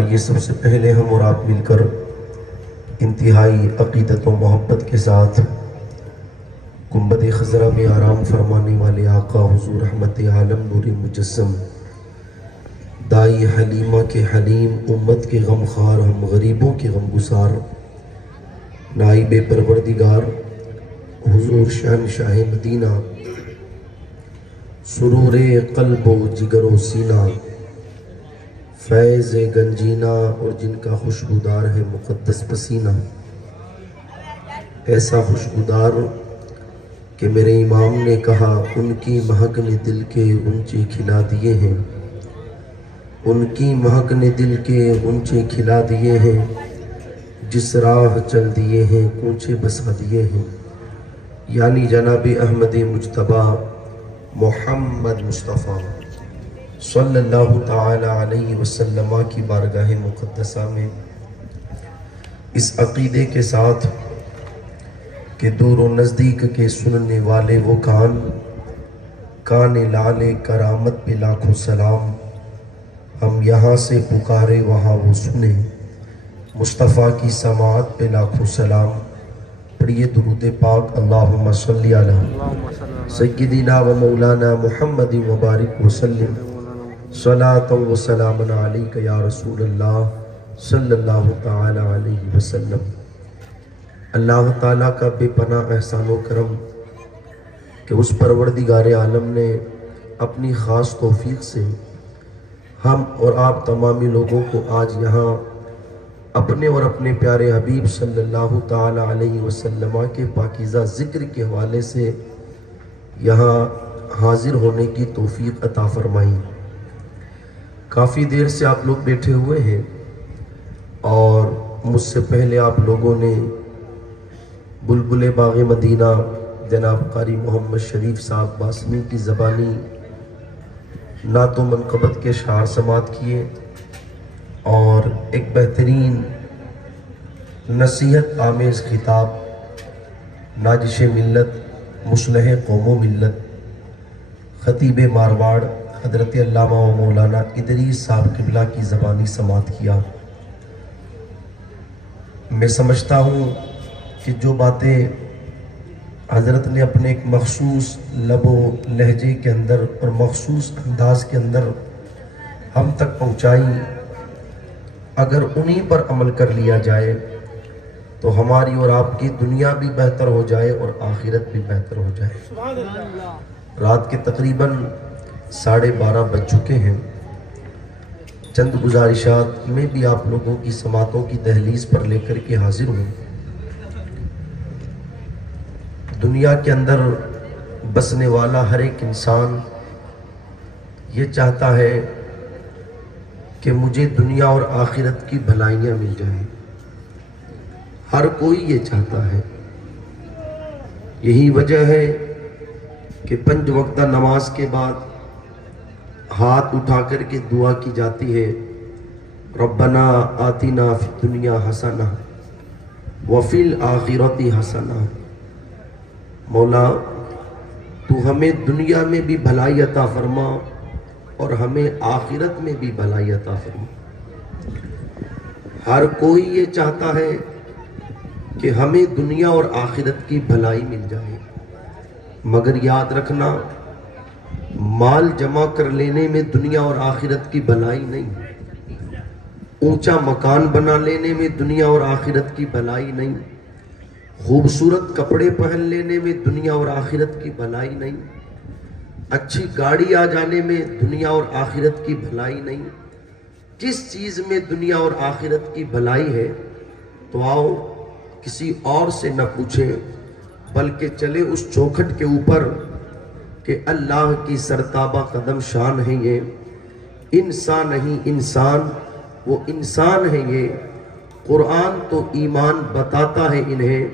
आइए सबसे पहले हम और आप मिलकर इंतहाई अक़ीदत व मोहब्बत के साथ गुंबद खज़रा में आराम फरमाने वाले आका हुज़ूर रहमत आलम नूर मुजस्सम दाई हलीमा के हलीम उम्मत के गमखार हम गरीबों के गमगुसार नाइब परवरदिगार हुज़ूर शहनशाह मदीना सुरूर क़ल्ब व जिगर व सीना फैज़ गंजीना और जिनका खुशबूदार है मुक़द्दस पसीना, ऐसा खुशबूदार कि मेरे इमाम ने कहा उनकी महक ने दिल के ऊंचे खिला दिए हैं, उनकी महक ने दिल के ऊंचे खिला दिए हैं, जिस राह चल दिए हैं कूचे बसा दिए हैं। यानी जनाब अहमद मुज्तबा मोहम्मद मुस्तफ़ा सल्लल्लाहु ताला अलैहि वसल्लम की बारगाह मुक़द्दसा में इस अक़ीदे के साथ कि दूर व नज़दीक के सुनने वाले वो कान लाले करामत पे लाखों सलाम, हम यहाँ से पुकारे वहाँ वो सुने, मुस्तफ़ा की समाअत पे लाखों सलाम। पढ़िए दुरूद पाक अल्लाहुम्मा सल्ली अला सय्यिदिना व मौलाना मुहम्मद व बारिक वसल्लिम सलातन व सलामन अलैका या रसूल अल्लाह सल्लल्लाहु ताला अलैहि वसल्लम। अल्लाह ताला का बेपनाह एहसान व करम कि उस परवरदिगार आलम ने अपनी ख़ास तौफीक से हम और आप तमामी लोगों को आज यहाँ अपने और अपने प्यारे हबीब सल्लल्लाहु ताला अलैहि वसल्लम के पाकीज़ा ज़िक्र के हवाले से यहाँ हाजिर होने की तौफीक अता फरमाई। काफ़ी देर से आप लोग बैठे हुए हैं और मुझसे पहले आप लोगों ने बुलबुल बाग़ मदीना जनाब कारी मोहम्मद शरीफ साहब बासमी की ज़बानी नातो मनक़बत के शार समात किए और एक बेहतरीन नसीहत आमेज़ खिताब नाजिश मिल्लत मुस्लह कौमो मिल्लत ख़तीब मारवाड़ हज़रत अल्लामा व मौलाना इदरीस साहब क़िबला की ज़बानी समात किया। मैं समझता हूँ कि जो बातें हज़रत ने अपने एक मखसूस लबो लहजे के अंदर और मखसूस अंदाज के अंदर हम तक पहुँचाई, अगर उन्हीं पर अमल कर लिया जाए तो हमारी और आपकी दुनिया भी बेहतर हो जाए और आखिरत भी बेहतर हो जाए। रात के तकरीबन 12:30 बज चुके हैं। चंद गुजारिशात में भी आप लोगों की समातों की दहलीज पर लेकर के हाजिर हूँ। दुनिया के अंदर बसने वाला हर एक इंसान ये चाहता है कि मुझे दुनिया और आखिरत की भलाइयाँ मिल जाएं। हर कोई ये चाहता है। यही वजह है कि 5 वक्ता नमाज के बाद हाथ उठा कर के दुआ की जाती है, रब्बना आतिना फिद दुनिया हसना व फिल आखिरती हसना। मौला तू हमें दुनिया में भी भलाई अता फरमा और हमें आखिरत में भी भलाई अता फरमा। हर कोई ये चाहता है कि हमें दुनिया और आखिरत की भलाई मिल जाए, मगर याद रखना माल जमा कर लेने में दुनिया और आखिरत की भलाई नहीं, ऊंचा मकान बना लेने में दुनिया और आखिरत की भलाई नहीं, खूबसूरत कपड़े पहन लेने में दुनिया और आखिरत की भलाई नहीं, अच्छी गाड़ी आ जाने में दुनिया और आखिरत की भलाई नहीं। जिस चीज़ में दुनिया और आखिरत की भलाई है तो आओ किसी और से न पूछें, बल्कि चले उस चौखट के ऊपर कि अल्लाह की सरताबा कदम शान है ये, इंसान नहीं इंसान वो इंसान है ये। कुरान तो ईमान बताता है इन्हें,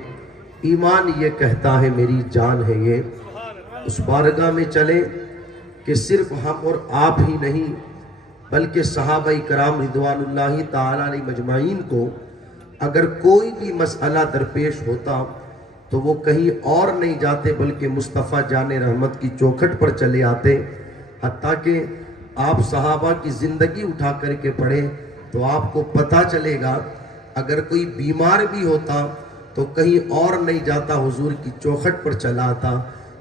ईमान ये कहता है मेरी जान है ये। उस बारगाह में चले कि सिर्फ हम और आप ही नहीं बल्कि सहाबाई कराम रिदवानुल्लाहि ताला अलैहि मजमाइन को अगर कोई भी मसला दरपेश होता तो वो कहीं और नहीं जाते बल्कि मुस्तफ़ा जाने रहमत की चौखट पर चले आते। हत्ता कि आप सहाबा की ज़िंदगी उठा करके पढ़े तो आपको पता चलेगा अगर कोई बीमार भी होता तो कहीं और नहीं जाता, हुजूर की चौखट पर चला आता।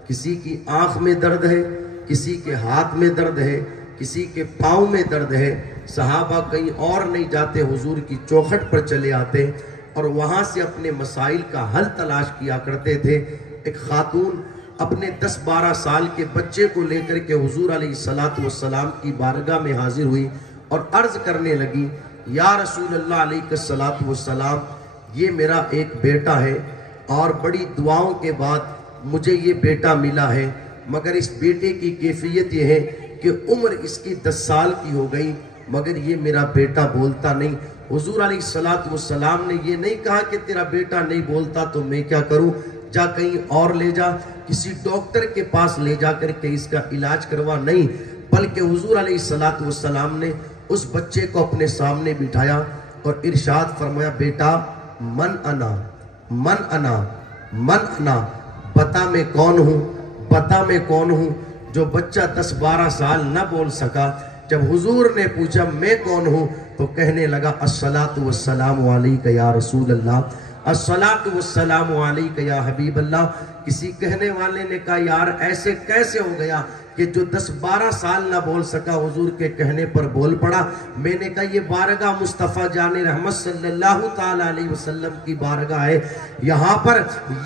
किसी की आंख में दर्द है, किसी के हाथ में दर्द है, किसी के पाँव में दर्द है, सहाबा कहीं और नहीं जाते, हुजूर की चौखट पर चले आते और वहाँ से अपने मसाइल का हल तलाश किया करते थे। एक खातून अपने 10-12 साल के बच्चे को लेकर के हुजूर अलैहिस्सलातु वस्सलाम की बारगाह में हाजिर हुई और अर्ज करने लगी, या रसूल अल्लाह अलैहिस्सलातु वस्सलाम, ये मेरा एक बेटा है और बड़ी दुआओं के बाद मुझे ये बेटा मिला है, मगर इस बेटे की कैफियत ये है कि उम्र इसकी 10 साल की हो गई, मगर ये मेरा बेटा बोलता नहीं। हुजूर अलैहिस्सलातु वस्सलाम ने ये नहीं कहा कि तेरा बेटा नहीं बोलता तो मैं क्या करूं, जा कहीं और ले जा, किसी डॉक्टर के पास ले जा करके इसका इलाज करवा, नहीं, बल्कि हुजूर अलैहिस्सलातु वस्सलाम ने उस बच्चे को अपने सामने बिठाया और इरशाद फरमाया, बेटा मन अना, मन अना, मन अना, बता मैं कौन हूँ, बता मैं कौन हूँ। जो बच्चा 10-12 साल न बोल सका, जब हुजूर ने पूछा मैं कौन हूँ तो कहने लगा, अस्सलातु वस्सलामु अलैका या रसूल अल्लाह, अस्सलातु वस्सलामु अलैका या हबीब अल्लाह। किसी कहने वाले ने कहा, यार ऐसे कैसे हो गया कि जो 10-12 साल ना बोल सका हुजूर के कहने पर बोल पड़ा। मैंने कहा, ये बारगाह मुस्तफ़ा जाने रहमत सल्लल्लाहु ताला अलैहि वसल्लम की बारगाह है, यहाँ पर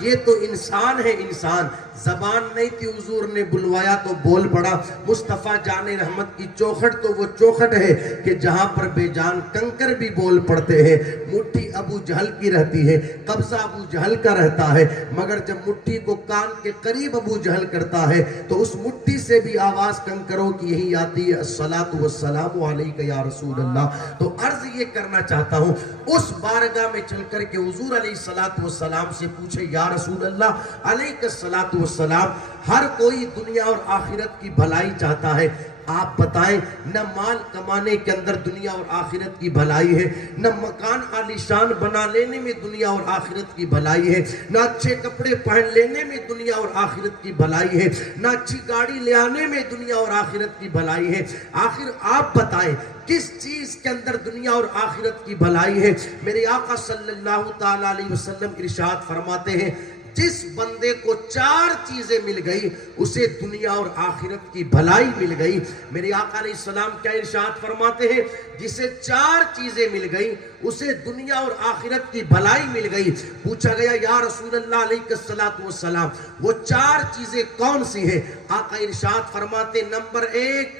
ये तो इंसान है, इंसान, जबान नहीं थी, हुजूर ने बुलवाया तो बोल पड़ा। मुस्तफ़ा जाने रहमत की चौखट तो वो चौखट है कि जहाँ पर बेजान कंकर भी बोल पड़ते हैं। मुट्ठी अबू जहल की रहती है, कब्जा अबू जहल का रहता है, मगर जब मुट्ठी को कान के करीब अबू जहल करता है तो उस मुट्ठी से भी आवाज कंकरों की यही आती है, अस्सलातु वस्सलामु अलैका या रसूल अल्लाह। तो अर्ज ये करना चाहता हूँ, उस बारगाह में चल कर के हुजूर अलैहिस्सलातु वस्सलाम से पूछे, या रसूल अल्लाह अलैहिस्सलातु वस्सलाम, हर कोई दुनिया और आखिरत की भलाई चाहता है, आप बताएं, न माल कमाने के अंदर दुनिया और आखिरत की भलाई है, न मकान आलीशान बना लेने में दुनिया और आखिरत की भलाई है, न अच्छे कपड़े पहन लेने में दुनिया और आखिरत की भलाई है, न अच्छी गाड़ी ले आने में दुनिया और आखिरत की भलाई है। आखिर आप बताएं किस चीज के अंदर दुनिया और आखिरत की भलाई है। मेरे आका सल्लल्लाहु ताला अलैहि वसल्लम इरशाद फरमाते हैं, जिस बंदे को 4 चीजें मिल गई उसे दुनिया और आखिरत की भलाई मिल गई। मेरे आका अलैहिस्सलाम क्या इरशाद फरमाते हैं, जिसे 4 चीजें मिल गई उसे दुनिया और आखिरत की भलाई मिल गई। पूछा गया, या रसूल अल्लाह अलैहिस्सलातु वस्सलाम, वो 4 चीजें कौन सी हैं? आका इरशाद फरमाते, नंबर 1,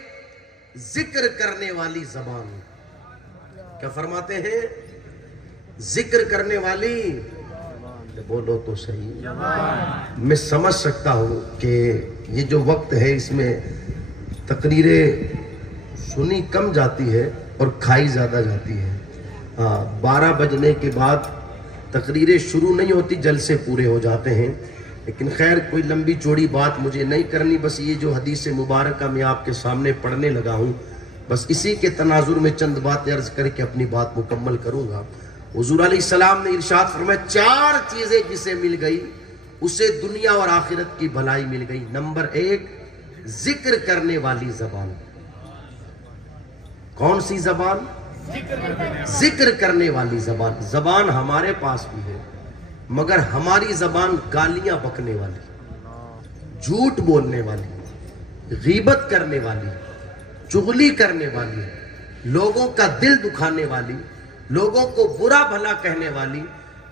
जिक्र करने वाली जबान। क्या फरमाते हैं? जिक्र करने वाली, बोलो तो सही। मैं समझ सकता हूँ कि ये जो वक्त है इसमें तकरीरें सुनी कम जाती है और खाई ज़्यादा जाती है। 12 बजने के बाद तकरीरें शुरू नहीं होती, जलसे पूरे हो जाते हैं। लेकिन खैर, कोई लंबी चौड़ी बात मुझे नहीं करनी, बस ये जो हदीस मुबारक मैं आपके सामने पढ़ने लगा हूँ, बस इसी के तनाजुर में चंद बातें अर्ज करके अपनी बात मुकम्मल करूँगा। हुजूर अलैहिस्सलाम ने इरशाद फरमाया, 4 चीजें जिसे मिल गई उसे दुनिया और आखिरत की भलाई मिल गई। नंबर 1, जिक्र करने वाली जबान। कौन सी जबान? जिक्र करने वाली जबान। जबान हमारे पास भी है, मगर हमारी जबान गालियां बकने वाली, झूठ बोलने वाली, गीबत करने वाली, चुगली करने वाली, लोगों का दिल दुखाने वाली, लोगों को बुरा भला कहने वाली।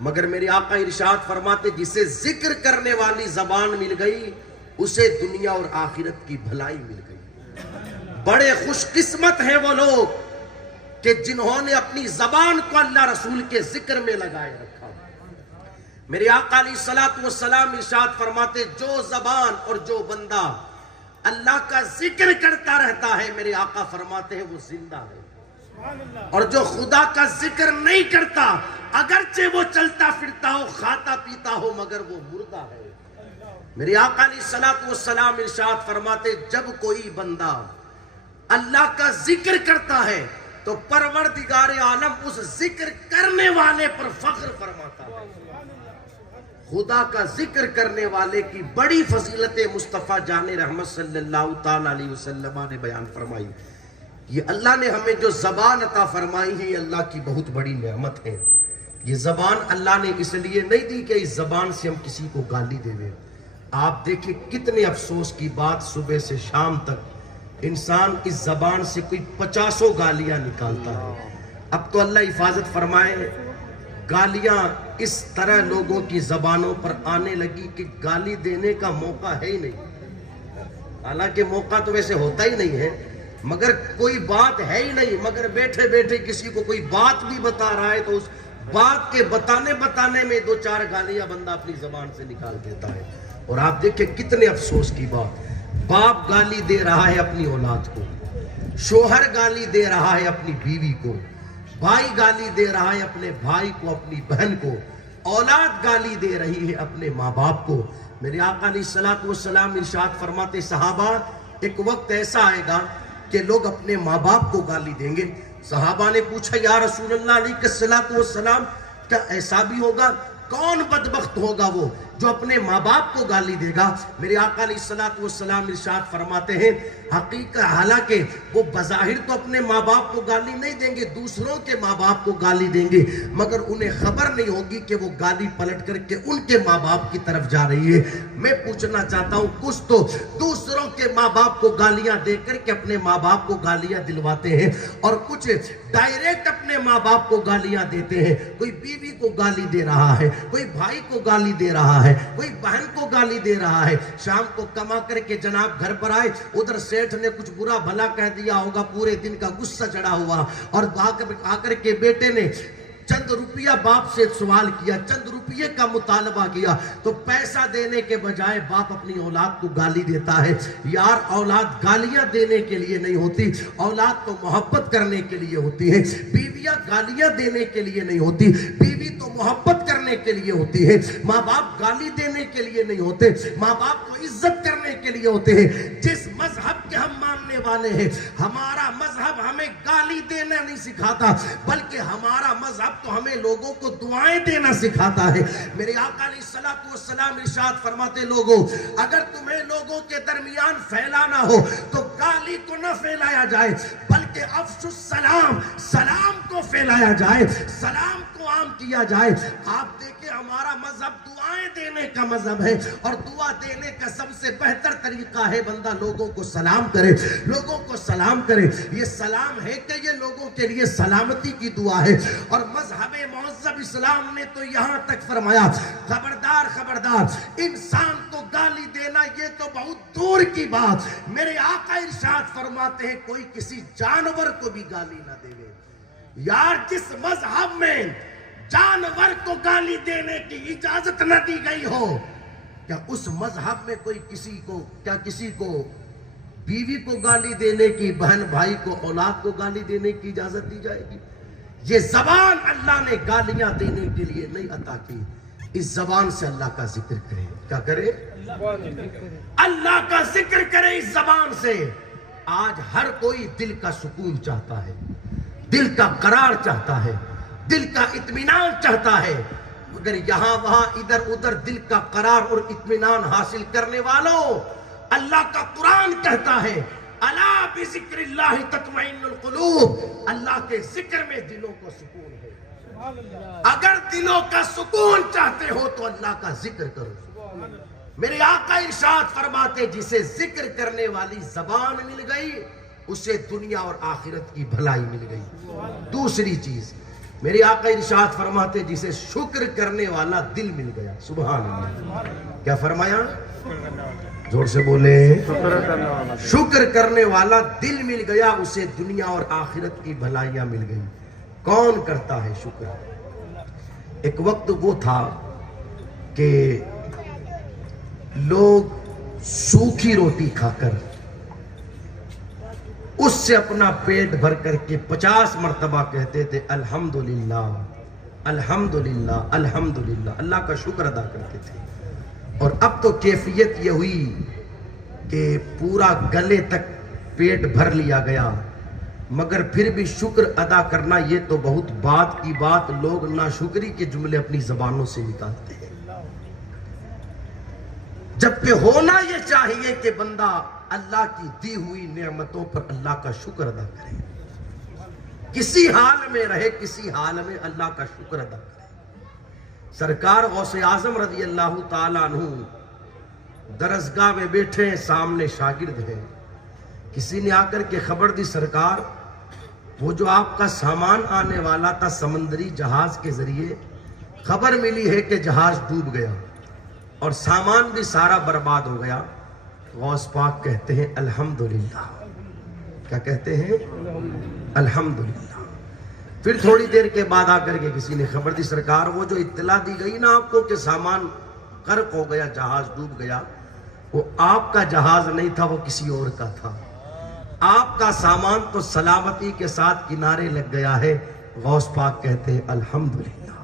मगर मेरे आका इरशाद फरमाते, जिसे जिक्र करने वाली जबान मिल गई उसे दुनिया और आखिरत की भलाई मिल गई। बड़े खुशकिस्मत हैं वो लोग कि जिन्होंने अपनी जबान को अल्लाह रसूल के जिक्र में लगाए रखा। मेरे आका अलैहिस्सलातु वस्सलाम इरशाद फरमाते, जो जबान और जो बंदा अल्लाह का जिक्र करता रहता है, मेरे आका फरमाते हैं वो जिंदा है। और जो खुदा का जिक्र नहीं करता, अगरचे वो चलता फिरता हो, खाता पीता हो, मगर वो मुर्दा है। मेरे आका अलैहिस्सलातु वस्सलाम इरशाद फरमाते, जब कोई बंदा अल्लाह का जिक्र करता है तो परवरदिगार आलम उस जिक्र करने वाले पर फख्र फरमाता है। खुदा का जिक्र करने वाले की बड़ी फजीलत मुस्तफ़ा जाने रहमत सल्लल्लाहु ताला अलैहि वसल्लम ने बयान फरमाई ये अल्लाह ने हमें जो ज़बान अता फरमाई है, ये अल्लाह की बहुत बड़ी नेमत है। ये ज़बान अल्लाह ने इसलिए नहीं दी कि इस ज़बान से हम किसी को गाली देवे। आप देखिए कितने अफसोस की बात, सुबह से शाम तक इंसान इस ज़बान से कोई 50 गालियां निकालता है। अब तो अल्लाह हिफाजत फरमाए, गालियां इस तरह लोगों की ज़बानों पर आने लगी कि गाली देने का मौका है ही नहीं। हालांकि मौका तो वैसे होता ही नहीं है, मगर कोई बात है ही नहीं, मगर बैठे बैठे किसी को कोई बात भी बता रहा है तो उस बात के बताने में 2-4 गालियां बंदा अपनी ज़बान से निकाल देता है। और आप देखिए कितने अफसोस की बात, बाप गाली दे रहा है अपनी औलाद को, शोहर गाली दे रहा है अपनी बीवी को, भाई गाली दे रहा है अपने भाई को, अपनी बहन को, औलाद गाली दे रही है अपने माँ बाप को। मेरे आका अलैहिस्सलातु वस्सलाम इरशाद फरमाते, सहाबा एक वक्त ऐसा आएगा कि लोग अपने माँ बाप को गाली देंगे। सहाबा ने पूछा, या रसूल अल्लाह अलैहिस्सलातु वस्सलाम, क्या ऐसा भी होगा? कौन बदबख्त होगा वो जो अपने माँ बाप को गाली देगा? मेरे आका अलैहिस्सलातु वस्सलाम इरशाद फरमाते हैं, हकीकत हालांकि वो बज़ाहिर तो अपने माँ बाप को गाली नहीं देंगे, दूसरों के माँ बाप को गाली देंगे, मगर उन्हें खबर नहीं होगी कि वो गाली पलट करके उनके माँ बाप की तरफ जा रही है। मैं पूछना चाहता हूँ, कुछ तो दूसरों के माँ बाप को गालियां दे करके अपने माँ बाप को गालियां दिलवाते हैं, और कुछ डायरेक्ट अपने माँ बाप को गालियां देते हैं। कोई बीवी को गाली दे रहा है, कोई भाई को गाली दे रहा है, कोई बहन को गाली दे रहा है। शाम को कमा करके जनाब घर पर आए, उधर सेठ ने कुछ बुरा भला कह दिया होगा, पूरे दिन का गुस्सा चढ़ा हुआ, और आकर के बेटे ने चंद रुपया बाप से सवाल किया, चंद रुपये का मुतालबा किया, तो पैसा देने के बजाय बाप अपनी औलाद को गाली देता है। यार, औलाद गालियां देने के लिए नहीं होती, औलाद तो मोहब्बत करने के लिए होती है। बीवियां गालियां देने के लिए नहीं होती, बीवी तो मोहब्बत करने के लिए होती है। माँ बाप गाली देने के लिए नहीं होते, माँ बाप तो इज्जत करने के लिए होते हैं। जिस मजहब के हम मानने वाले हैं, हमारा मजहब हमें गाली देना नहीं सिखाता, बल्कि हमारा मजहब तो हमें लोगों को दुआएं देना सिखाता है। मेरे आका अलैहिस्सलातु वस्सलाम इरशाद फरमाते, लोगों अगर तुम्हें लोगों के दरमियान फैलाना हो तो गाली को न फैलाया जाए, बल्कि अफशुस सलाम, सलाम को फैलाया जाए, सलाम को आम किया जाए। आप देखिए, हमारा मजहब दुआएं देने का मजहब है, और दुआ देने का सबसे बेहतर तरीका है बंदा लोगों को सलाम करे, लोगों को सलाम करे। ये सलाम है कि ये लोगों के लिए सलामती की दुआ है। और मजहबे मुअज़्ज़ब इस्लाम ने तो यहां तक फरमाया, खबरदार खबरदार, इंसान को गाली देना ये तो बहुत दूर की बात। मेरे आका इरशाद फरमाते हैं, कोई किसी जानवर को भी गाली ना देवे। यार, जिस मजहब में जानवर को गाली देने की इजाजत न दी गई हो, क्या उस मजहब में कोई किसी को बीवी को गाली देने की, बहन भाई को, औलाद को गाली देने की इजाजत दी जाएगी? ये जबान अल्लाह ने गालियां देने के लिए नहीं अता की। इस जबान से अल्लाह का जिक्र करे। क्या करे? अल्लाह का जिक्र करे इस जबान से। आज हर कोई दिल का सुकून चाहता है, दिल का करार चाहता है, दिल का इत्मीनान चाहता है, मगर यहां वहां इधर उधर दिल का करार और इत्मीनान हासिल करने वालों, अल्लाह का कुरान कहता है, अला बिज़िक्रिल्लाहि तत्मइन्नुल कुलूब, अल्लाह के जिक्र में दिलों को सुकून है। अगर दिलों का सुकून चाहते हो तो अल्लाह का जिक्र करो। मेरे आका इरशाद फरमाते, जिसे जिक्र करने वाली जबान मिल गई, उसे दुनिया और आखिरत की भलाई मिल गई। दूसरी चीज, मेरे आका इरशाद फरमाते, जिसे शुक्र करने वाला दिल मिल गया। सुभान अल्लाह। क्या फरमाया? जोर से बोले, शुक्र करने वाला दिल मिल गया, उसे दुनिया और आखिरत की भलाइयां मिल गई। कौन करता है शुक्र? एक वक्त वो था कि लोग सूखी रोटी खाकर उससे अपना पेट भर करके 50 मर्तबा कहते थे, अल्हम्दुलिल्लाह अल्हम्दुलिल्लाह अल्हम्दुलिल्लाह, अल्लाह का शुक्र अदा करते थे। और अब तो कैफियत ये हुई कि पूरा गले तक पेट भर लिया गया, मगर फिर भी शुक्र अदा करना ये तो बहुत बात की बात, लोग नाशुक्री के जुमले अपनी जबानों से निकालते हैं, जबकि होना ये चाहिए कि बंदा अल्लाह की दी हुई नेमतों पर अल्लाह का शुक्र अदा करे। किसी हाल में रहे, किसी हाल में अल्लाह का शुक्र अदा करे। सरकार गौसे आजम रज़ी अल्लाह ताला अन्हु दरसगाह में बैठे हैं, सामने शागिर्द हैं। किसी ने आकर के खबर दी, सरकार वो जो आपका सामान आने वाला था समंदरी जहाज के जरिए, खबर मिली है कि जहाज डूब गया और सामान भी सारा बर्बाद हो गया। गौस पाक कहते हैं अल्हम्दुलिल्लाह। क्या कहते हैं? अल्हम्दुलिल्लाह। फिर थोड़ी देर के बाद आकर के किसी ने खबर दी, सरकार वो जो इत्तला दी गई ना आपको कि सामान गर्क हो गया, जहाज डूब गया, वो आपका जहाज नहीं था, वो किसी और का था। आपका सामान तो सलामती के साथ किनारे लग गया है। गौस पाक कहते हैं अल्हम्दुलिल्लाह।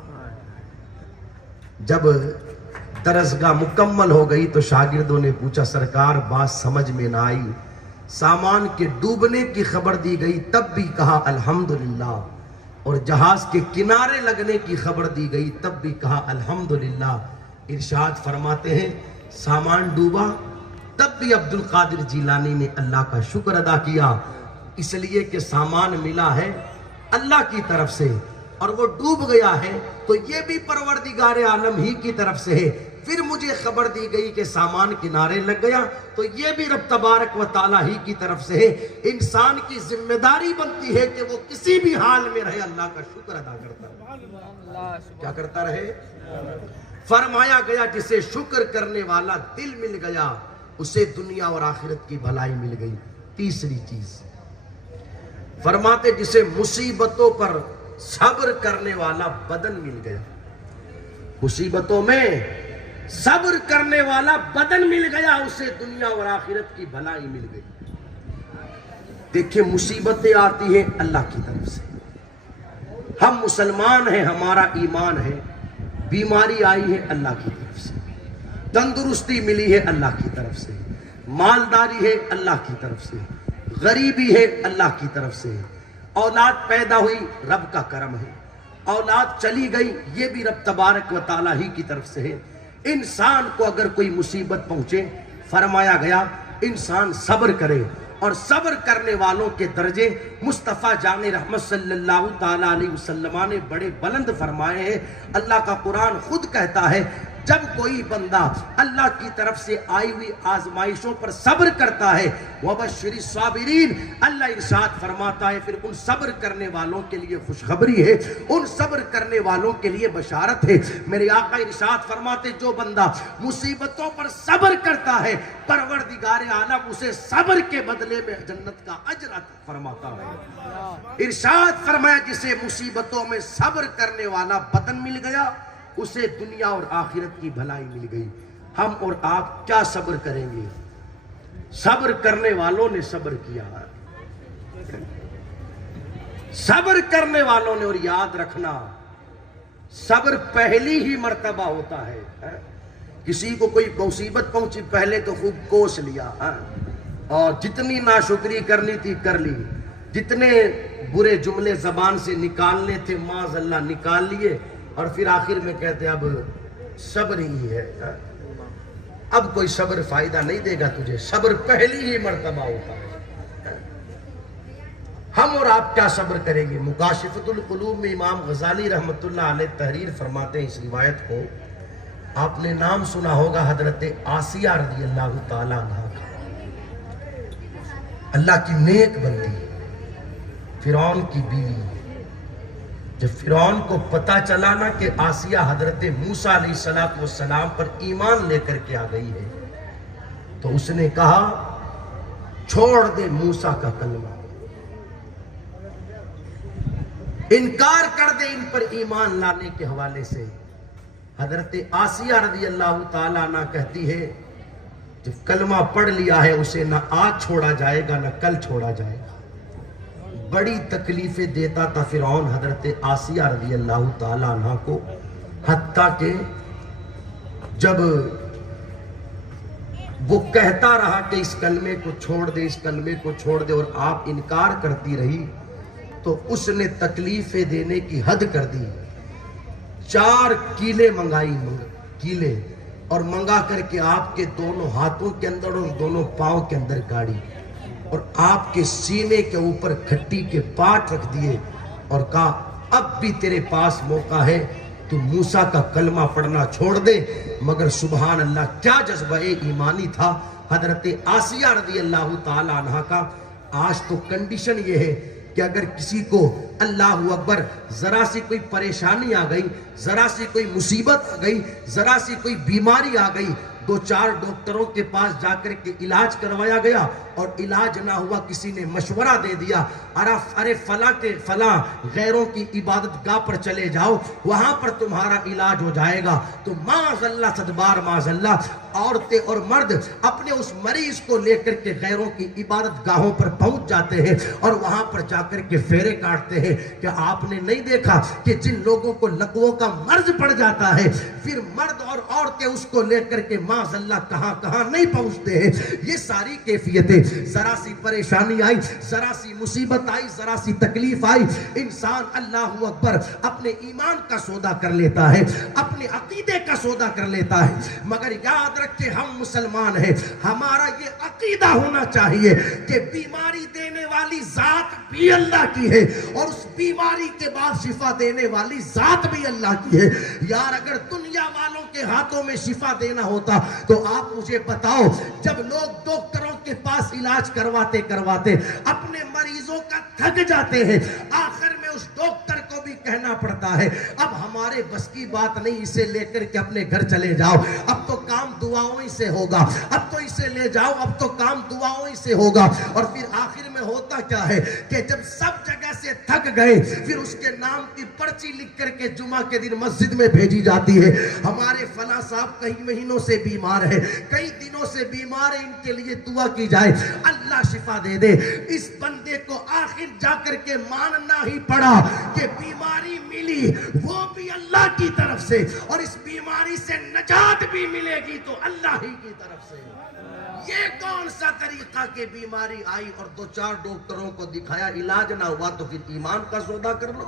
जब दरसगाह मुकम्मल हो गई तो शागिर्दों ने पूछा, सरकार बात समझ में ना आई, सामान के डूबने की खबर दी गई तब भी कहा अल्हम्दुलिल्लाह, और जहाज के किनारे लगने की खबर दी गई तब भी कहा अल्हम्दुलिल्लाह। इरशाद फरमाते हैं सामान डूबा तब भी अब्दुल कादिर जिलानी ने अल्लाह का शुक्र अदा किया, इसलिए कि सामान मिला है अल्लाह की तरफ से, और वो डूब गया है तो ये भी परवरदिगार आलम ही की तरफ से है। फिर मुझे खबर दी गई कि सामान किनारे लग गया तो ये भी रब तबारक व ताला ही की तरफ से है। इंसान की जिम्मेदारी बनती है कि वो किसी भी हाल में रहे अल्लाह का शुक्र अदा करता रहे। क्या करता रहे? फरमाया गया जिसे शुक्र करने वाला दिल मिल गया उसे दुनिया और आखिरत की भलाई मिल गई। तीसरी चीज फरमाते जिसे मुसीबतों पर सब्र करने वाला बदन मिल गया, मुसीबतों में सब्र करने वाला बदन मिल गया, उसे दुनिया और आखिरत की भलाई मिल गई। देखिए मुसीबतें आती हैं अल्लाह की तरफ से, हम मुसलमान हैं, हमारा ईमान है, बीमारी आई है अल्लाह की तरफ से, तंदुरुस्ती मिली है अल्लाह की तरफ से, मालदारी है अल्लाह की तरफ से, गरीबी है अल्लाह की तरफ से, औलाद पैदा हुई रब का करम है, औलाद चली गई ये भी रब तबारक व ताला ही की तरफ से है। इंसान को अगर कोई मुसीबत पहुंचे फरमाया गया इंसान सब्र करे, और सब्र करने वालों के दर्जे मुस्तफ़ा जाने रहमत सल्लल्लाहु ताला अलैहि वसल्लम ने बड़े बुलंद फरमाए हैं। अल्लाह का कुरान खुद कहता है जब कोई बंदा अल्लाह की तरफ से आई हुई आजमाइशों पर सब्र करता है वबश्शिरी साबिरीन, अल्लाह इरशाद फरमाता है फिर उन सब्र करने वालों के लिए खुशखबरी है, उन सब्र करने वालों के लिए बशारत है। मेरे आका इरशाद फरमाते जो बंदा मुसीबतों पर सब्र करता है परवरदिगार आलम उसे सब्र के बदले में जन्नत का अजर फरमाता है। इरशाद फरमाया जिसे मुसीबतों में सब्र करने वाला बदन मिल गया उसे दुनिया और आखिरत की भलाई मिल गई। हम और आप क्या सब्र करेंगे? सब्र करने वालों ने सब्र किया, सब्र करने वालों ने, और याद रखना सब्र पहली ही मर्तबा होता है। किसी को कोई मुसीबत पहुंची पहले तो खूब कोस लिया और जितनी नाशुक्री करनी थी कर ली, जितने बुरे जुमले जबान से निकालने थे माज़अल्लाह निकाल लिए, और फिर आखिर में कहते अब सब्र ही है, अब कोई सब्र फायदा नहीं देगा तुझे, सब्र पहली ही मर्तबा होता है। हम और आप क्या सब्र करेंगे? मुकाशिफतुल कुलूब में इमाम गजाली रहमतुल्लाह अलैह तहरीर फरमाते हैं इस रिवायत को, आपने नाम सुना होगा हजरत आसिया रज़ी अल्लाह ताला अन्हा का, अल्लाह की नेक बंदी, फिरौन की बीवी। जब फिरौन को पता चला ना कि आसिया हजरत मूसा अलैहिस्सलातु वस्सलाम पर ईमान लेकर के आ गई है तो उसने कहा छोड़ दे मूसा का कलमा, इनकार कर दे इन पर ईमान लाने के हवाले से। हजरत आसिया रज़ी अल्लाह ताला अन्हा कहती है जब कलमा पढ़ लिया है उसे ना आज छोड़ा जाएगा ना कल छोड़ा जाएगा। बड़ी तकलीफें देता था फिरौन हजरत आसिया रज़ी अल्लाह ताला अन्हा को, हत्ता के जब वो कहता रहा कि इस कलमे को छोड़ दे, इस कलमे को छोड़ दे, और आप इनकार करती रही तो उसने तकलीफें देने की हद कर दी। 4 कीले मंगाई, कीले और मंगा करके आपके दोनों हाथों के अंदर और दोनों पांव के अंदर गाड़ी और आपके सीने के ऊपर खट्टी के पाट रख दिए और कहा अब भी तेरे पास मौका है, तू मूसा का कलमा पढ़ना छोड़ दे। मगर सुभान अल्लाह, क्या जज्बा ईमानी था हजरत आसिया रज़ी अल्लाह ताला अन्हा का। आज तो कंडीशन ये है कि अगर किसी को अल्लाह अकबर जरा सी कोई परेशानी आ गई, जरा सी कोई मुसीबत आ गई, जरा सी कोई बीमारी आ गई, 2-4 डॉक्टरों के पास जाकर के इलाज करवाया गया और इलाज ना हुआ, किसी ने मशवरा दे दिया, अरे फला के फला गैरों की इबादत गाह पर चले जाओ, वहां पर तुम्हारा इलाज हो जाएगा। तो माज़अल्लाह सदबार माज़अल्लाह, औरतें और मर्द अपने उस मरीज को लेकर के गैरों की इबादत गाहों पर पहुंच जाते हैं और वहां पर जाकर के फेरे काटते हैं। क्या आपने नहीं देखा कि जिन लोगों को लकवों का मर्ज पड़ जाता है, फिर मर्द और औरतें उसको लेकर के माज़अल्लाह कहां कहां नहीं पहुंचते हैं। ये सारी कैफियतें, जरा सी परेशानी आई, जरा सी मुसीबत आई, जरा सी तकलीफ आई, इंसान अल्लाहू अकबर अपने ईमान का सौदा कर लेता है, अपने अकीदे का सौदा कर लेता है। मगर याद रखे, हम मुसलमान हैं, हमारा ये अकीदा होना चाहिए कि बीमारी देने वाली जात भी अल्लाह की है और उस बीमारी के बाद शिफा देने वाली जात भी अल्लाह की है। यार अगर दुनिया वालों के हाथों में शिफा देना होता तो आप मुझे बताओ, जब लोग डॉक्टरों के पास इलाज करवाते करवाते अपने मरीजों का थक जाते हैं, आखिर में उस डॉक्टर को भी कहना पड़ता है अब हमारे बस की बात नहीं, इसे लेकर के अपने घर चले जाओ, अब तो काम दुआओं ही से होगा, अब तो इसे ले जाओ, अब तो काम दुआओं ही से होगा। और फिर आखिर में होता क्या है कि जब सब जगह से थक गए, फिर उसके नाम की पर्ची लिख करके जुमा के दिन मस्जिद में भेजी जाती है, हमारे फला साहब कई महीनों से बीमार है, कई दिनों से बीमार है, इनके लिए दुआ की जाए, अल्लाह शिफा दे दे। इस बंदे को आखिर जाकर के मानना ही पड़ा कि बीमारी मिली वो भी अल्लाह की तरफ से और इस बीमारी से नजात भी मिलेगी तो अल्लाह ही की तरफ से। ये कौन सा तरीका के बीमारी आई और 2-4 डॉक्टरों को दिखाया, इलाज ना हुआ तो फिर ईमान का सौदा कर लो,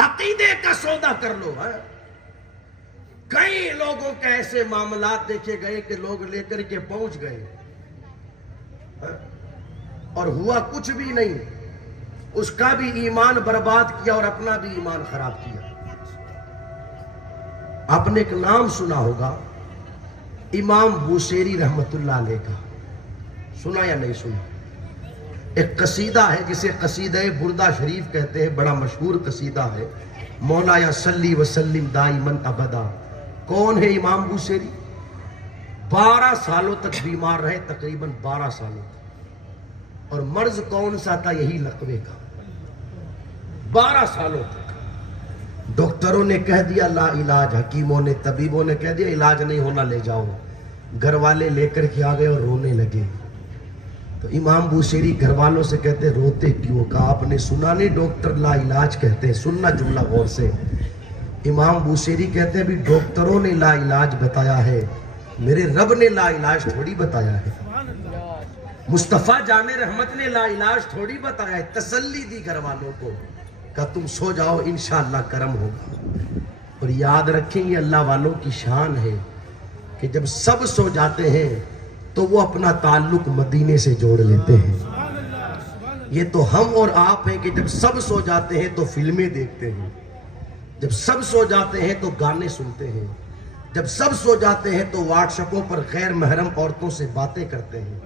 अकीदे का सौदा कर लो। है कई लोगों के ऐसे मामलात देखे गए कि लोग लेकर के पहुंच गए और हुआ कुछ भी नहीं, उसका भी ईमान बर्बाद किया और अपना भी ईमान खराब किया। आपने एक नाम सुना होगा, इमाम बुसेरी रहमतुल्लाह अलैह का, सुना या नहीं सुना? एक कसीदा है जिसे कसीदा बुर्दा शरीफ कहते हैं, बड़ा मशहूर कसीदा है, मौला या सल्ली वसल्लिम दाइमन अबदा। कौन है इमाम बुसेरी? 12 सालों तक बीमार रहे, तकरीबन 12 सालों तक। और मर्ज कौन सा था? यही लकवे का। 12 सालों तक डॉक्टरों ने कह दिया ला इलाज, हकीमों ने, तबीबों ने कह दिया इलाज नहीं होना, ले जाओ। घर वाले लेकर के आ गए और रोने लगे। तो इमाम बुसेरी घर वालों से कहते रोते क्यों? कहा आपने सुना नहीं डॉक्टर ला इलाज कहते हैं, सुनना जुमला गौर से। इमाम बुसेरी कहते हैं भी डॉक्टरों ने ला इलाज बताया है, मेरे रब ने ला इलाज थोड़ी बताया है, मुस्तफा जाने रहमत ने ला इलाज थोड़ी बताया है। तसल्ली दी घर वालों को, का तुम सो जाओ इंशाअल्लाह करम होगा। और याद रखेंगे अल्लाह वालों की शान है कि जब सब सो जाते हैं तो वो अपना ताल्लुक मदीने से जोड़ लेते हैं। ये तो हम और आप हैं कि जब सब सो जाते हैं तो फिल्में देखते हैं, जब सब सो जाते हैं तो गाने सुनते हैं, जब सब सो जाते हैं तो व्हाट्सएपों पर गैर महरम औरतों से बातें करते हैं,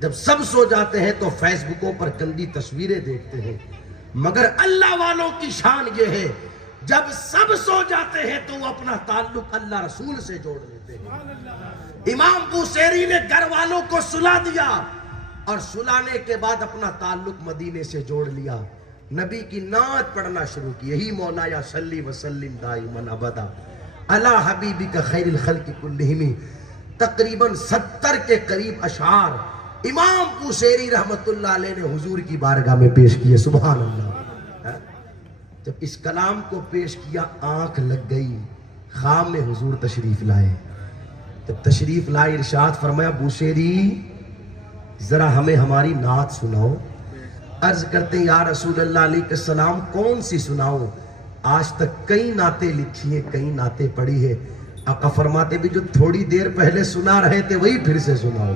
जब सब सो जाते हैं तो फेसबुकों पर गंदी तस्वीरें देखते हैं। मगर अल्लाह वालों की शान ये है, जब सब सो जाते हैं तो वो अपना ताल्लुक अल्लाह रसूल से जोड़ लेते हैं। इमाम बुसेरी ने घर वालों को सुला दिया और सुलाने के बाद अपना ताल्लुक मदीने से जोड़ लिया, नबी की नात पढ़ना शुरू की, यही मौला या सल्ली वसल्लिम दाइमन अबदा अला हबीबिका खैरिल खल्क़ि कुल्लिहिम। तकरीबन 70 के करीब अशार इमाम बुसेरी रहमतुल्लाह अलैह ने हुजूर की बारगाह में पेश किए। सुभान अल्लाह। जब इस कलाम को पेश किया आंख लग गई, खाम में हुजूर तशरीफ लाए। जब तशरीफ लाए इरशाद फरमाया बुसेरी जरा हमें हमारी नात सुनाओ। अर्ज करते या रसूल अल्लाह अलैहिस्सलाम कौन सी सुनाओ? आज तक कई नाते लिखी है, कई नाते पढ़ी है, आका फरमाते भी जो थोड़ी देर पहले सुना रहे थे वही फिर से सुनाओ।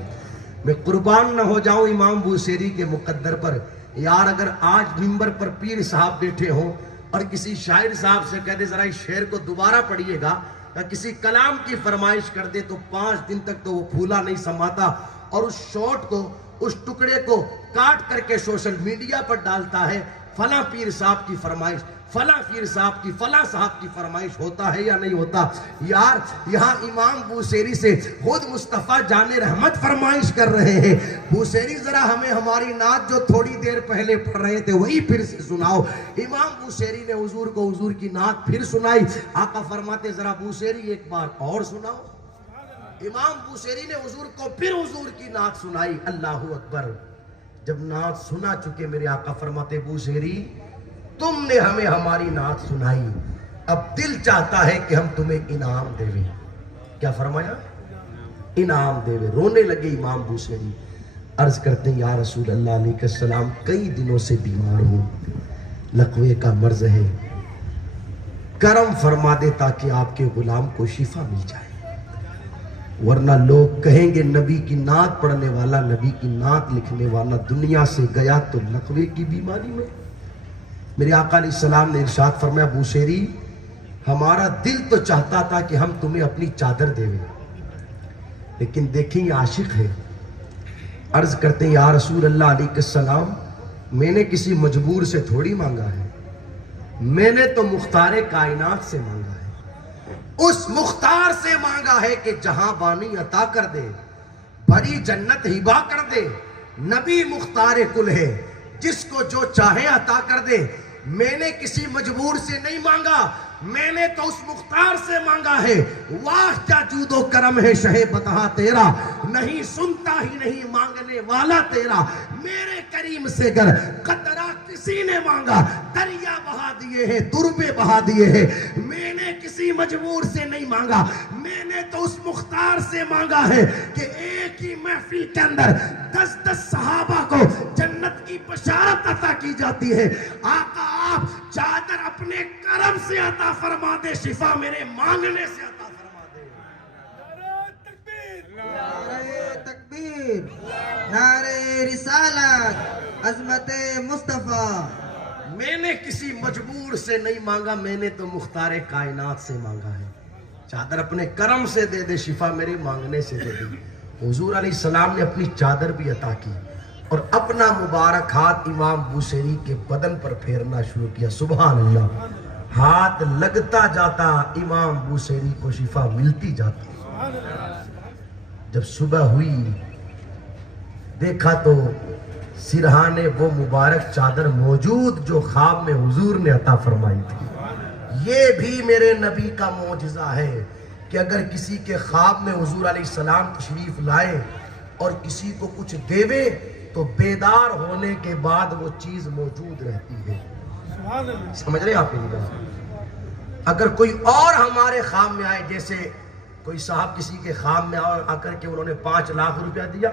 मैं कुर्बान न हो जाऊं इमाम बूसेरी के मुकद्दर पर। यार अगर आज मिंबर पर पीर साहब बैठे हों और किसी शायर साहब से कह दे जरा इस शेर को दोबारा पढ़िएगा या किसी कलाम की फरमाइश कर दे तो 5 दिन तक तो वो फूला नहीं समाता और उस शॉट को, उस टुकड़े को काट करके सोशल मीडिया पर डालता है। फला पीर साहब की फरमाइश, फला पीर साहब की, फला साहब की फरमाइश होता है या नहीं होता। यार यहाँ इमाम बूसेरी से खुद मुस्तफ़ा जाने रहमत फरमाइश कर रहे हैं, बूसेरी जरा हमें हमारी नात जो थोड़ी देर पहले पढ़ रहे थे वही फिर से सुनाओ। इमाम बूसेरी ने हुजूर को हुजूर की नात फिर सुनाई। आका फरमाते जरा बूसेरी एक बार और सुनाओ। इमाम बूसेरी ने हुजूर को फिर हुजूर की नात सुनाई। अल्लाहू अकबर। जब नात सुना चुके मेरे आका फरमाते बूसेरी तुमने हमें हमारी नात सुनाई, अब दिल चाहता है कि हम तुम्हें इनाम देवे। क्या फरमाया? इनाम देवे। रोने लगे इमाम बूसेरी। अर्ज करते हैं या रसूल अल्लाह अलैहिस्सलाम कई दिनों से बीमार हूं, लकवे का मर्ज है, करम फरमा दे ताकि आपके गुलाम को शिफा मिल जाए, वरना लोग कहेंगे नबी की नात पढ़ने वाला, नबी की नात लिखने वाला दुनिया से गया तो लकवे की बीमारी में। मेरे आका अलैहिस्सलाम ने इरशाद फरमाया बूसेरी हमारा दिल तो चाहता था कि हम तुम्हें अपनी चादर देवें, लेकिन देखिए आशिक है। अर्ज करते हैं या रसूल अल्लाह अलैहिस्सलाम मैंने किसी मजबूर से थोड़ी मांगा है, मैंने तो मुख्तारे कायनात से मांगा है। उस मुख्तार से मांगा है कि जहां बानी अता कर दे, भरी जन्नत हिबा कर दे। नबी मुख्तार कुल है, जिसको जो चाहे अता कर दे। मैंने किसी मजबूर से नहीं मांगा, मैंने तो उस मुख्तार से मांगा है। वाह क्या जूदो करम है शहे बतहा तेरा, नहीं सुनता ही नहीं मांगने वाला तेरा। मेरे करीम से गर कतरा किसी ने मांगा, दरिया बहा दिए हैं, तुरबे बहा दिए हैं। मैंने किसी मजबूर से नहीं मांगा, मैंने तो उस मुख्तार से मांगा है कि एक ही महफिल के अंदर 10-10 सहाबा को जन्नत की बशारत अता की जाती है। आका आप चादर अपने करम से अता फरमा दे, शिफा मेरे मांगने से अता फरमा दे। नारे तकबीर, नारे रिसालत, अज़मते मुस्तफा। मैंने किसी मजबूर से नहीं मांगा, मैंने तो मुख्तारे कायनात से मांगा है। चादर अपने करम से दे दे, शिफा मेरे मांगने से दे दे। हुजूर अलैहिस्सलाम ने अपनी चादर भी अता की और अपना मुबारक हाथ इमाम बूसेरी के बदन पर फेरना शुरू किया। सुभान अल्लाह। हाथ लगता जाता, इमाम बूसेरी को शिफा मिलती जाती। जब सुबह हुई देखा तो सिरहाने वो मुबारक चादर मौजूद जो ख्वाब में हुजूर ने अता फरमाई थी। ये भी मेरे नबी का मौजिज़ा है कि अगर किसी के ख्वाब में हुजूर अलैहिस्सलाम तशरीफ लाए और किसी को कुछ देवे तो बेदार होने के बाद वो चीज मौजूद रहती है। समझ रहे आप मेरी बात? अगर कोई और हमारे ख्वाब में आए, जैसे कोई साहब किसी के ख्वाब में आकर के उन्होंने 5 लाख रुपया दिया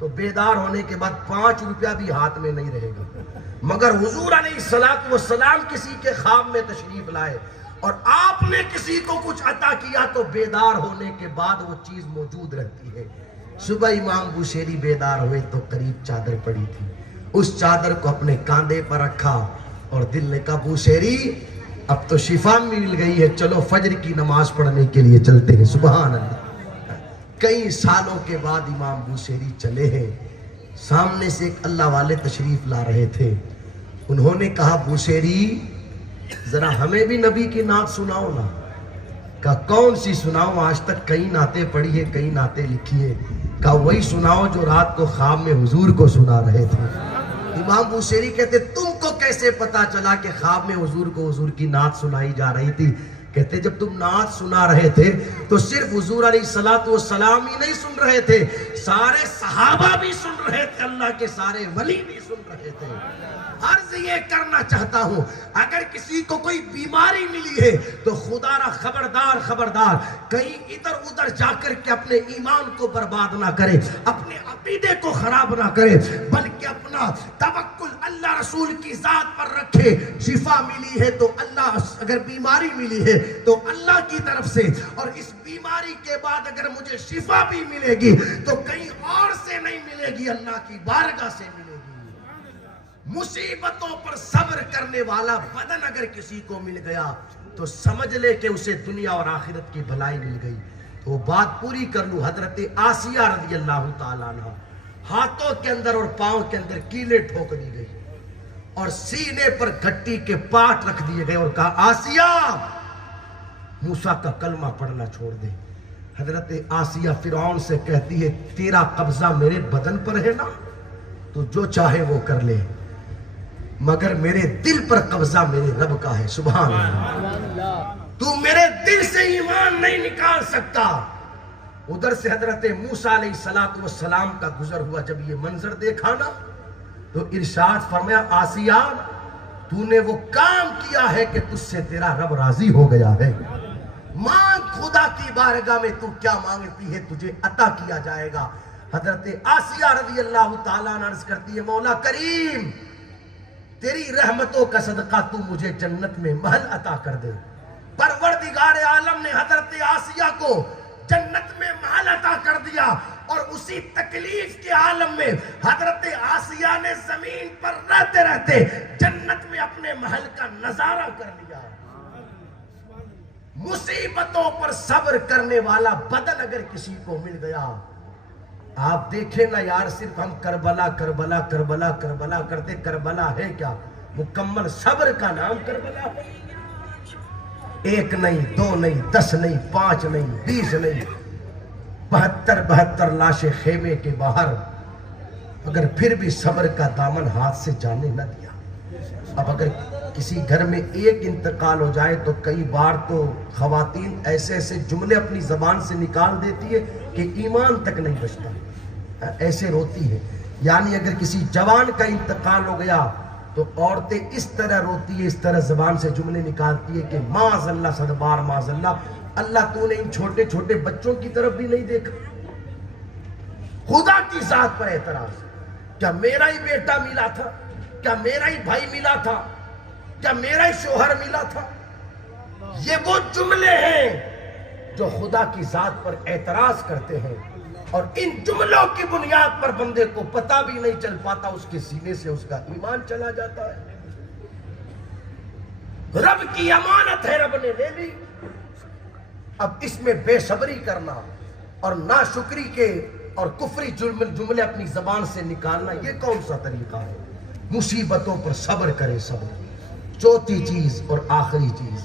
तो बेदार होने के बाद 5 रुपया भी हाथ में नहीं रहेगा। मगर हुजूर अलैहिस्सलातु वस्सलाम किसी के ख्वाब में तशरीफ लाए और आपने किसी को कुछ अता किया तो बेदार होने के बाद वो चीज मौजूद रहती है। सुबह इमाम बूसेरी बेदार हुए तो करीब चादर पड़ी थी, उस चादर को अपने कांधे पर रखा और दिल ने कहा बूसेरी अब तो शिफा मिल गई है, चलो फजर की नमाज पढ़ने के लिए चलते हैं। सुभान अल्लाह। कई सालों के बाद इमाम बूसेरी चले हैं, सामने से एक अल्लाह वाले तशरीफ ला रहे थे। उन्होंने कहा बूसेरी जरा हमें भी नबी की नात सुनाओ ना। कहा कौन सी सुनाओ, आज तक कई नातें पढ़ी है, कई नातें लिखी है। कहा वही सुनाओ जो रात को ख्वाब में हुजूर को सुना रहे थे। इमाम बूसेरी कहते तुमको कैसे पता चला कि ख्वाब में हुजूर को हुजूर की नात सुनाई जा रही थी? कहते जब तुम नात सुना रहे थे तो सिर्फ हुजूर अलैहिस्सलातु वस्सलाम ही नहीं सुन रहे थे, सारे सहाबा भी सुन रहे थे, अल्लाह के सारे वली भी सुन रहे थे। अर्ज ये करना चाहता हूं, अगर किसी को कोई बीमारी मिली है तो खुदारा खबरदार खबरदार कहीं इधर उधर जाकर के अपने ईमान को बर्बाद ना करे, अपने अकीदे को खराब ना करे, बल्कि अपना तवक्कुल अल्लाह रसूल की जात पर रखे। शिफा मिली है तो अल्लाह, अगर बीमारी मिली है तो अल्लाह की तरफ से, और इस बीमारी के बाद अगर मुझे शिफा भी मिलेगी तो कहीं और से नहीं मिलेगी, अल्लाह की बारगाह से मिलेगी। मुसीबतों पर सब्र करने वाला बदन अगर किसी को मिल गया तो समझ ले कि उसे दुनिया और आखिरत की भलाई मिल गई। तो बात पूरी कर लूं, हजरत आसिया रज़ी अल्लाह ताला अन्हा हाथों के अंदर और पांव के अंदर कीले ठोक दी गई और सीने पर घट्टी के पाट रख दिए गए और कहा, आसिया मूसा का कलमा पढ़ना छोड़ दे। हजरत आसिया फिरौन से कहती है, तेरा कब्जा मेरे बदन पर है ना, तो जो चाहे वो कर ले, मगर मेरे दिल पर कब्जा मेरे रब का है। सुभान अल्लाह, तू मेरे दिल से ईमान नहीं निकाल सकता। उधर से हजरत मूसा अलैहिस्सलातु वस्सलाम का गुजर हुआ। जब ये मंजर देखा ना तो इरशाद फरमाया, आसिया तूने वो काम किया है कि तुझसे तेरा रब राजी हो गया है। मांग खुदा की बारगाह में, तू क्या मांगती है तुझे अता किया जाएगा। हजरत आसिया रज़ी अल्लाह ताला अन्हा अर्ज करती है, मौला करीम तेरी रहमतों का सदका तू मुझे जन्नत में महल अता कर दे। परवरदिगार आलम ने हजरत आसिया को जन्नत में महल अता कर दिया और उसी तकलीफ के आलम में हजरत आसिया ने जमीन पर रहते रहते जन्नत में अपने महल का नजारा कर लिया। मुसीबतों पर सब्र करने वाला बदन अगर किसी को मिल गया, आप देखें ना यार, सिर्फ हम करबला करबला करबला करबला करते, करबला है क्या? मुकम्मल सब्र का नाम करबला है। एक नहीं, दो नहीं, 10 नहीं, 5 नहीं, 20 नहीं, 72 लाशें खेमे के बाहर, अगर फिर भी सब्र का दामन हाथ से जाने न दिया। अब अगर किसी घर में एक इंतकाल हो जाए तो कई बार तो खवातीन ऐसे ऐसे जुमले अपनी जबान से निकाल देती है कि ईमान तक नहीं बचता, ऐसे रोती है। यानी अगर किसी जवान का इंतकाल हो गया तो औरतें इस तरह रोती है, इस तरह जबान से जुमले निकालती है कि माज़ल्ला सदबार माज़ल्ला, अल्लाह तूने इन छोटे छोटे बच्चों की तरफ भी नहीं देखा। खुदा की जात पर एतराज, क्या मेरा ही बेटा मिला था, क्या मेरा ही भाई मिला था, क्या मेरा ही शोहर मिला था? ये वो जुमले हैं जो खुदा की जात पर एतराज करते हैं, और इन जुमलों की बुनियाद पर बंदे को पता भी नहीं चल पाता, उसके सीने से उसका ईमान चला जाता है। रब की अमानत है, रब ने ले ली। अब इसमें बेसब्री करना और नाशुक्री के और कुफरी जुमले अपनी जबान से निकालना, ये कौन सा तरीका है? मुसीबतों पर सब्र करे, सब्र। चौथी चीज और आखिरी चीज,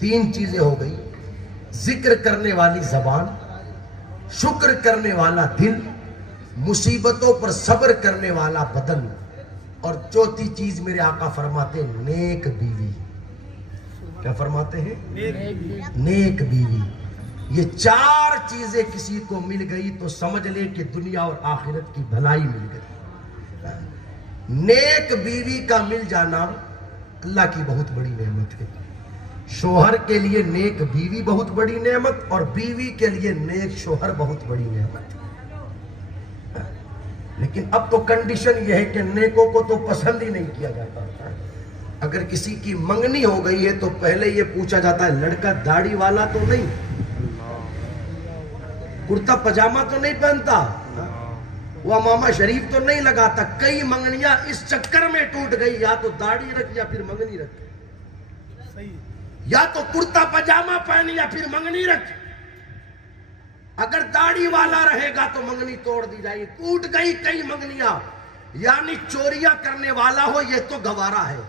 3 चीजें हो गई, जिक्र करने वाली जबान, शुक्र करने वाला दिल, मुसीबतों पर सब्र करने वाला बदन, और चौथी चीज मेरे आका फरमाते नेक बीवी। क्या फरमाते हैं? नेक बीवी। ये 4 चीजें किसी को मिल गई तो समझ ले कि दुनिया और आखिरत की भलाई मिल गई। नेक बीवी का मिल जाना अल्लाह की बहुत बड़ी नेमत है। शोहर के लिए नेक बीवी बहुत बड़ी नेमत, और बीवी के लिए नेक शोहर बहुत बड़ी नेमत है। लेकिन अब तो कंडीशन यह है कि नेकों को तो पसंद ही नहीं किया जाता। अगर किसी की मंगनी हो गई है तो पहले ये पूछा जाता है, लड़का दाढ़ी वाला तो नहीं, कुर्ता पजामा तो नहीं पहनता, वह मामा शरीफ तो नहीं लगाता। कई मंगनियां इस चक्कर में टूट गई, या तो दाढ़ी रख या फिर मंगनी रख, या तो कुर्ता पजामा पहन या फिर मंगनी रख। अगर दाढ़ी वाला रहेगा तो मंगनी तोड़ दी जाएगी। टूट गई कई मंगनियां। यानी चोरियां करने वाला हो ये तो गवारा है,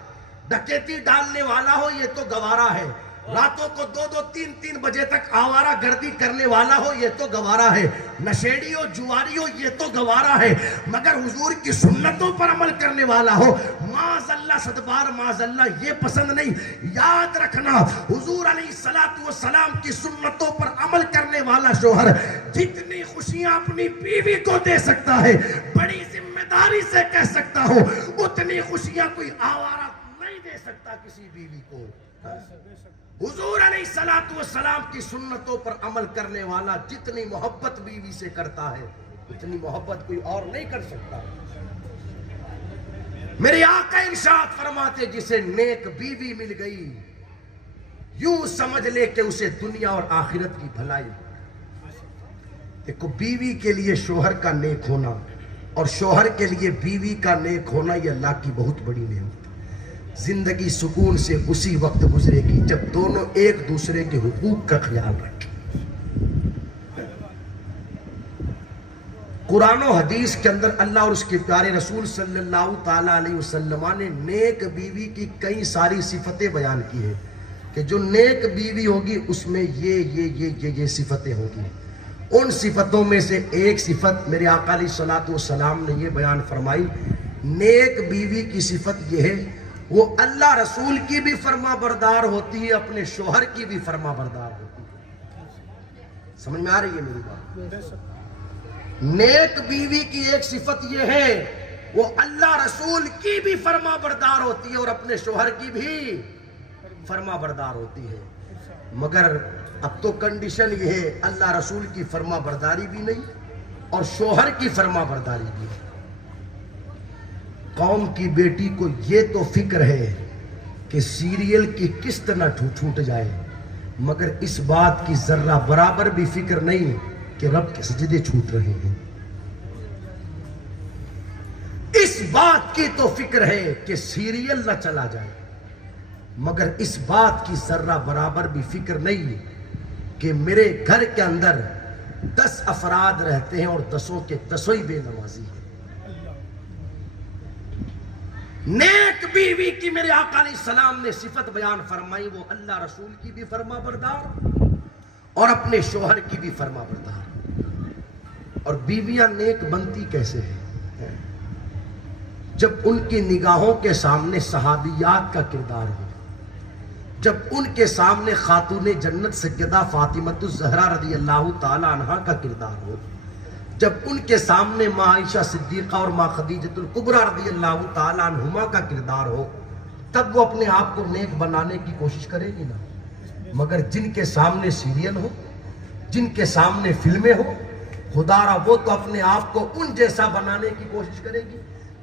डकैती डालने वाला हो ये तो गवारा है, रातों को 2-2, 3-3 बजे तक आवारा गर्दी करने वाला हो ये तो गवारा है, नशेड़ी हो, जुआरी हो ये तो गवारा है, मगर हुजूर की सुन्नतों पर अमल करने वाला हो माज़अल्लाह, सदबार माज़अल्लाह, ये पसंद नहीं। याद रखना, हुजूर अलैहिस्सलातु वस्सलाम की सुन्नतों पर अमल करने वाला शोहर जितनी खुशियां अपनी बीवी को दे सकता है, बड़ी जिम्मेदारी से कह सकता हो, उतनी खुशियां कोई आवारा नहीं दे सकता किसी बीवी को। हुजूर अलैहिस्सलातु वस्सलाम की सुन्नतों पर अमल करने वाला जितनी मोहब्बत बीवी से करता है, उतनी मोहब्बत कोई और नहीं कर सकता। मेरे आका इरशाद फरमाते, जिसे नेक बीवी मिल गई यूं समझ ले कि उसे दुनिया और आखिरत की भलाई। देखो, बीवी के लिए शोहर का नेक होना और शोहर के लिए बीवी का नेक होना, यह अल्लाह की बहुत बड़ी नेमत। जिंदगी सुकून से उसी वक्त गुजरेगी जब दोनों एक दूसरे के हुकूक का ख्याल रखें। कुरान और हदीस के अंदर अल्लाह और उसके प्यारे रसूल सल्लल्लाहु ताला अलैहि वसल्लम ने नेक बीवी की कई सारी सिफतें बयान की है कि जो नेक बीवी होगी उसमें ये सिफतें होगी। उन सिफतों में से एक सिफत मेरे आका अलैहिस्सलातु वस्सलाम ने ये बयान फरमाई, नेक बीवी की सिफत यह है वो अल्लाह रसूल की भी फरमा बरदार होती है, अपने शोहर की भी फरमा बरदार होती है। समझ में आ रही है मेरी बात? नेक बीवी की एक सिफत यह है वो अल्लाह रसूल की भी फरमा बरदार होती है और अपने शोहर की भी फरमा बरदार होती है। मगर अब तो कंडीशन यह है, अल्लाह रसूल की फरमा बरदारी भी नहीं और शोहर की फरमा बरदारी भी नहीं। कौम की बेटी को ये तो फिक्र है कि सीरियल की किस्त न छूट जाए, मगर इस बात की जर्रा बराबर भी फिक्र नहीं कि रब के सजदे छूट रहे हैं। इस बात की तो फिक्र है कि सीरियल न चला जाए, मगर इस बात की जर्रा बराबर भी फिक्र नहीं कि मेरे घर के अंदर 10 अफराद रहते हैं और 10 के 10 ही बेनमाजी हैं। नेक बीवी की मेरे आका अलैहिस्सलाम ने सिफत बयान फरमाई, वो अल्लाह रसूल की भी फरमा बरदार और अपने शोहर की भी फरमा बरदार। और बीवियां नेक बनती कैसे हैं? जब उनकी निगाहों के सामने सहाबियात का किरदार हो, जब उनके सामने खातूने जन्नत सैयदा फातिमतुज़ ज़हरा रज़ी अल्लाह ताला अन्हा का किरदार हो, जब उनके सामने माँ आयशा सिद्दीक़ा और माँ खदीजतुल कुबरा रज़ी अल्लाह ताला अन्हुमा का किरदार हो, तब वो अपने आप को नेक बनाने की कोशिश करेगी ना। मगर जिनके सामने सीरियल हो, जिनके सामने फिल्में हो, खुदारा वो तो अपने आप को उन जैसा बनाने की कोशिश करेगी।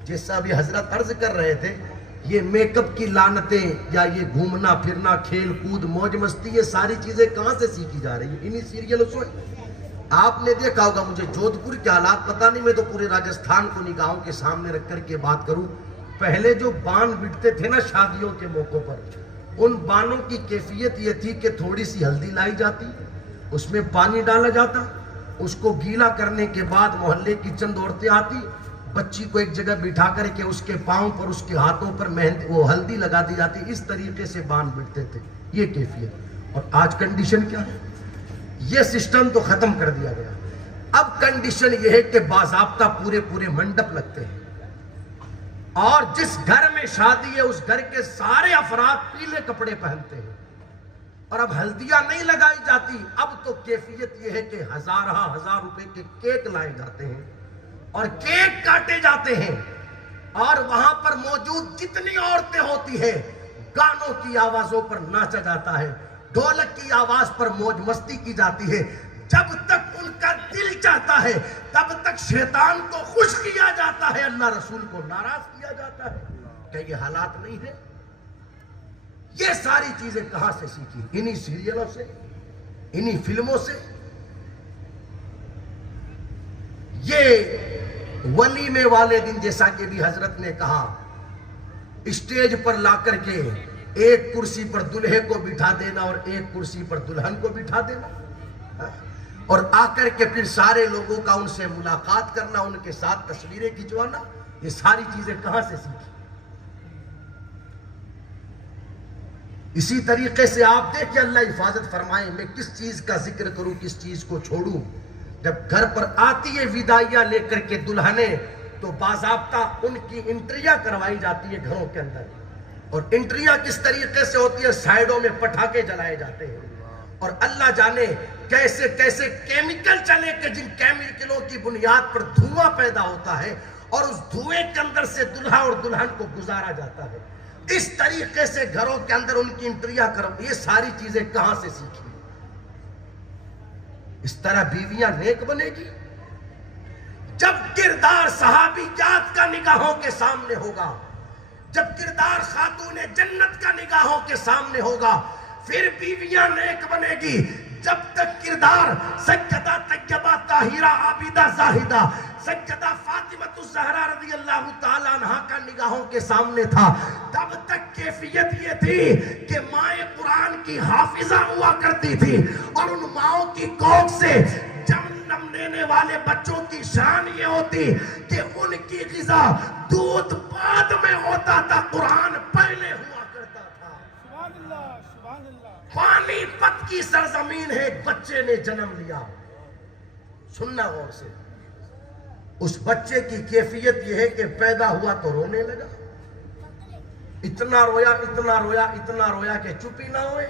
जैसा भी हजरत अर्ज कर रहे थे, ये मेकअप की लानतें या ये घूमना फिरना, खेल कूद, मौज मस्ती, ये सारी चीजें कहाँ से सीखी जा रही है? इन्हीं सीरियलों से। आपने देखा होगा, मुझे जोधपुर के हालात पता नहीं, मैं तो पूरे राजस्थान को निगाहों के सामने रख करके बात करूं। पहले जो बान बिटते थे ना शादियों के मौकों पर, उन बानों की कैफियत ये थी कि थोड़ी सी हल्दी लाई जाती, उसमें पानी डाला जाता, उसको गीला करने के बाद मोहल्ले की चंद औरतें आती, बच्ची को एक जगह बिठा करके उसके पाँव पर, उसके हाथों पर मेहंदी वो हल्दी लगा दी जाती। इस तरीके से बान बिटते थे, ये कैफियत। और आज कंडीशन क्या है? ये सिस्टम तो खत्म कर दिया गया। अब कंडीशन ये है कि बाज़ाब्ता पूरे पूरे मंडप लगते हैं और जिस घर में शादी है उस घर के सारे अफराद पीले कपड़े पहनते हैं और अब हल्दियां नहीं लगाई जाती। अब तो कैफियत ये है कि हजार रुपए के केक लाए जाते हैं और केक काटे जाते हैं और वहां पर मौजूद जितनी औरतें होती हैं, गानों की आवाजों पर नाचा जाता है, ढोलक की आवाज पर मौज मस्ती की जाती है। जब तक उनका दिल चाहता है तब तक शैतान को खुश किया जाता है, अल्लाह रसूल को नाराज किया जाता है। क्या ये हालात नहीं है? ये सारी चीजें कहां से सीखी? इन्हीं सीरियलों से, इन्हीं फिल्मों से। ये वलीमे वाले दिन, जैसा कि भी हजरत ने कहा, स्टेज पर ला करके एक कुर्सी पर दूल्हे को बिठा देना और एक कुर्सी पर दुल्हन को बिठा देना और आकर के फिर सारे लोगों का उनसे मुलाकात करना, उनके साथ तस्वीरें खिंचवाना, ये सारी चीजें कहां से सीखी? इसी तरीके से आप देखिए, अल्लाह हिफाजत फरमाए, मैं किस चीज का जिक्र करूं, किस चीज को छोड़ूं। जब घर पर आती है विदाइयां लेकर के दुल्हने, तो बाज़ाब्ता उनकी इंट्रियां करवाई जाती है घरों के अंदर। और इंट्रियां किस तरीके से होती है, साइडों में पटाखे जलाए जाते हैं और अल्लाह जाने कैसे कैसे केमिकल चले कि जिन केमिकलों की बुनियाद पर धुआं पैदा होता है और उस धुएं के अंदर से दुल्हा और दुल्हन को गुजारा जाता है। इस तरीके से घरों के अंदर उनकी इंट्रियां करो। ये सारी चीजें कहां से सीखी? इस तरह बीवियां नेक बनेगी जब किरदार सहाबीजात का निगाहों के सामने होगा, जब किरदार खातूने जन्नत का निगाहों के सामने होगा, फिर बीवियां नेक बनेगी। जब तक किरदार सज्जदा तय्यबा ताहिरा आबिदा जाहिदा सज्जदा फातिमतु ज़हरा रज़ी अल्लाह ताला अन्हा का निगाहों के सामने था, तब तक कैफियत ये थी कि माए कुरान की हाफिजा हुआ करती थी और उन माओं की कोख से जन्म लेने वाले बच्चों की शान ये होती कि उनकी ग़िज़ा दूध बाद में होता था, कुरान पहले हुआ करता था। सुभान अल्लाह, सुभान अल्लाह। पानीपत की सरजमीन है, एक बच्चे ने जन्म लिया। सुनना गौर से, उस बच्चे की कैफियत यह है कि पैदा हुआ तो रोने लगा। इतना रोया, इतना रोया, इतना रोया कि चुप ही ना होए।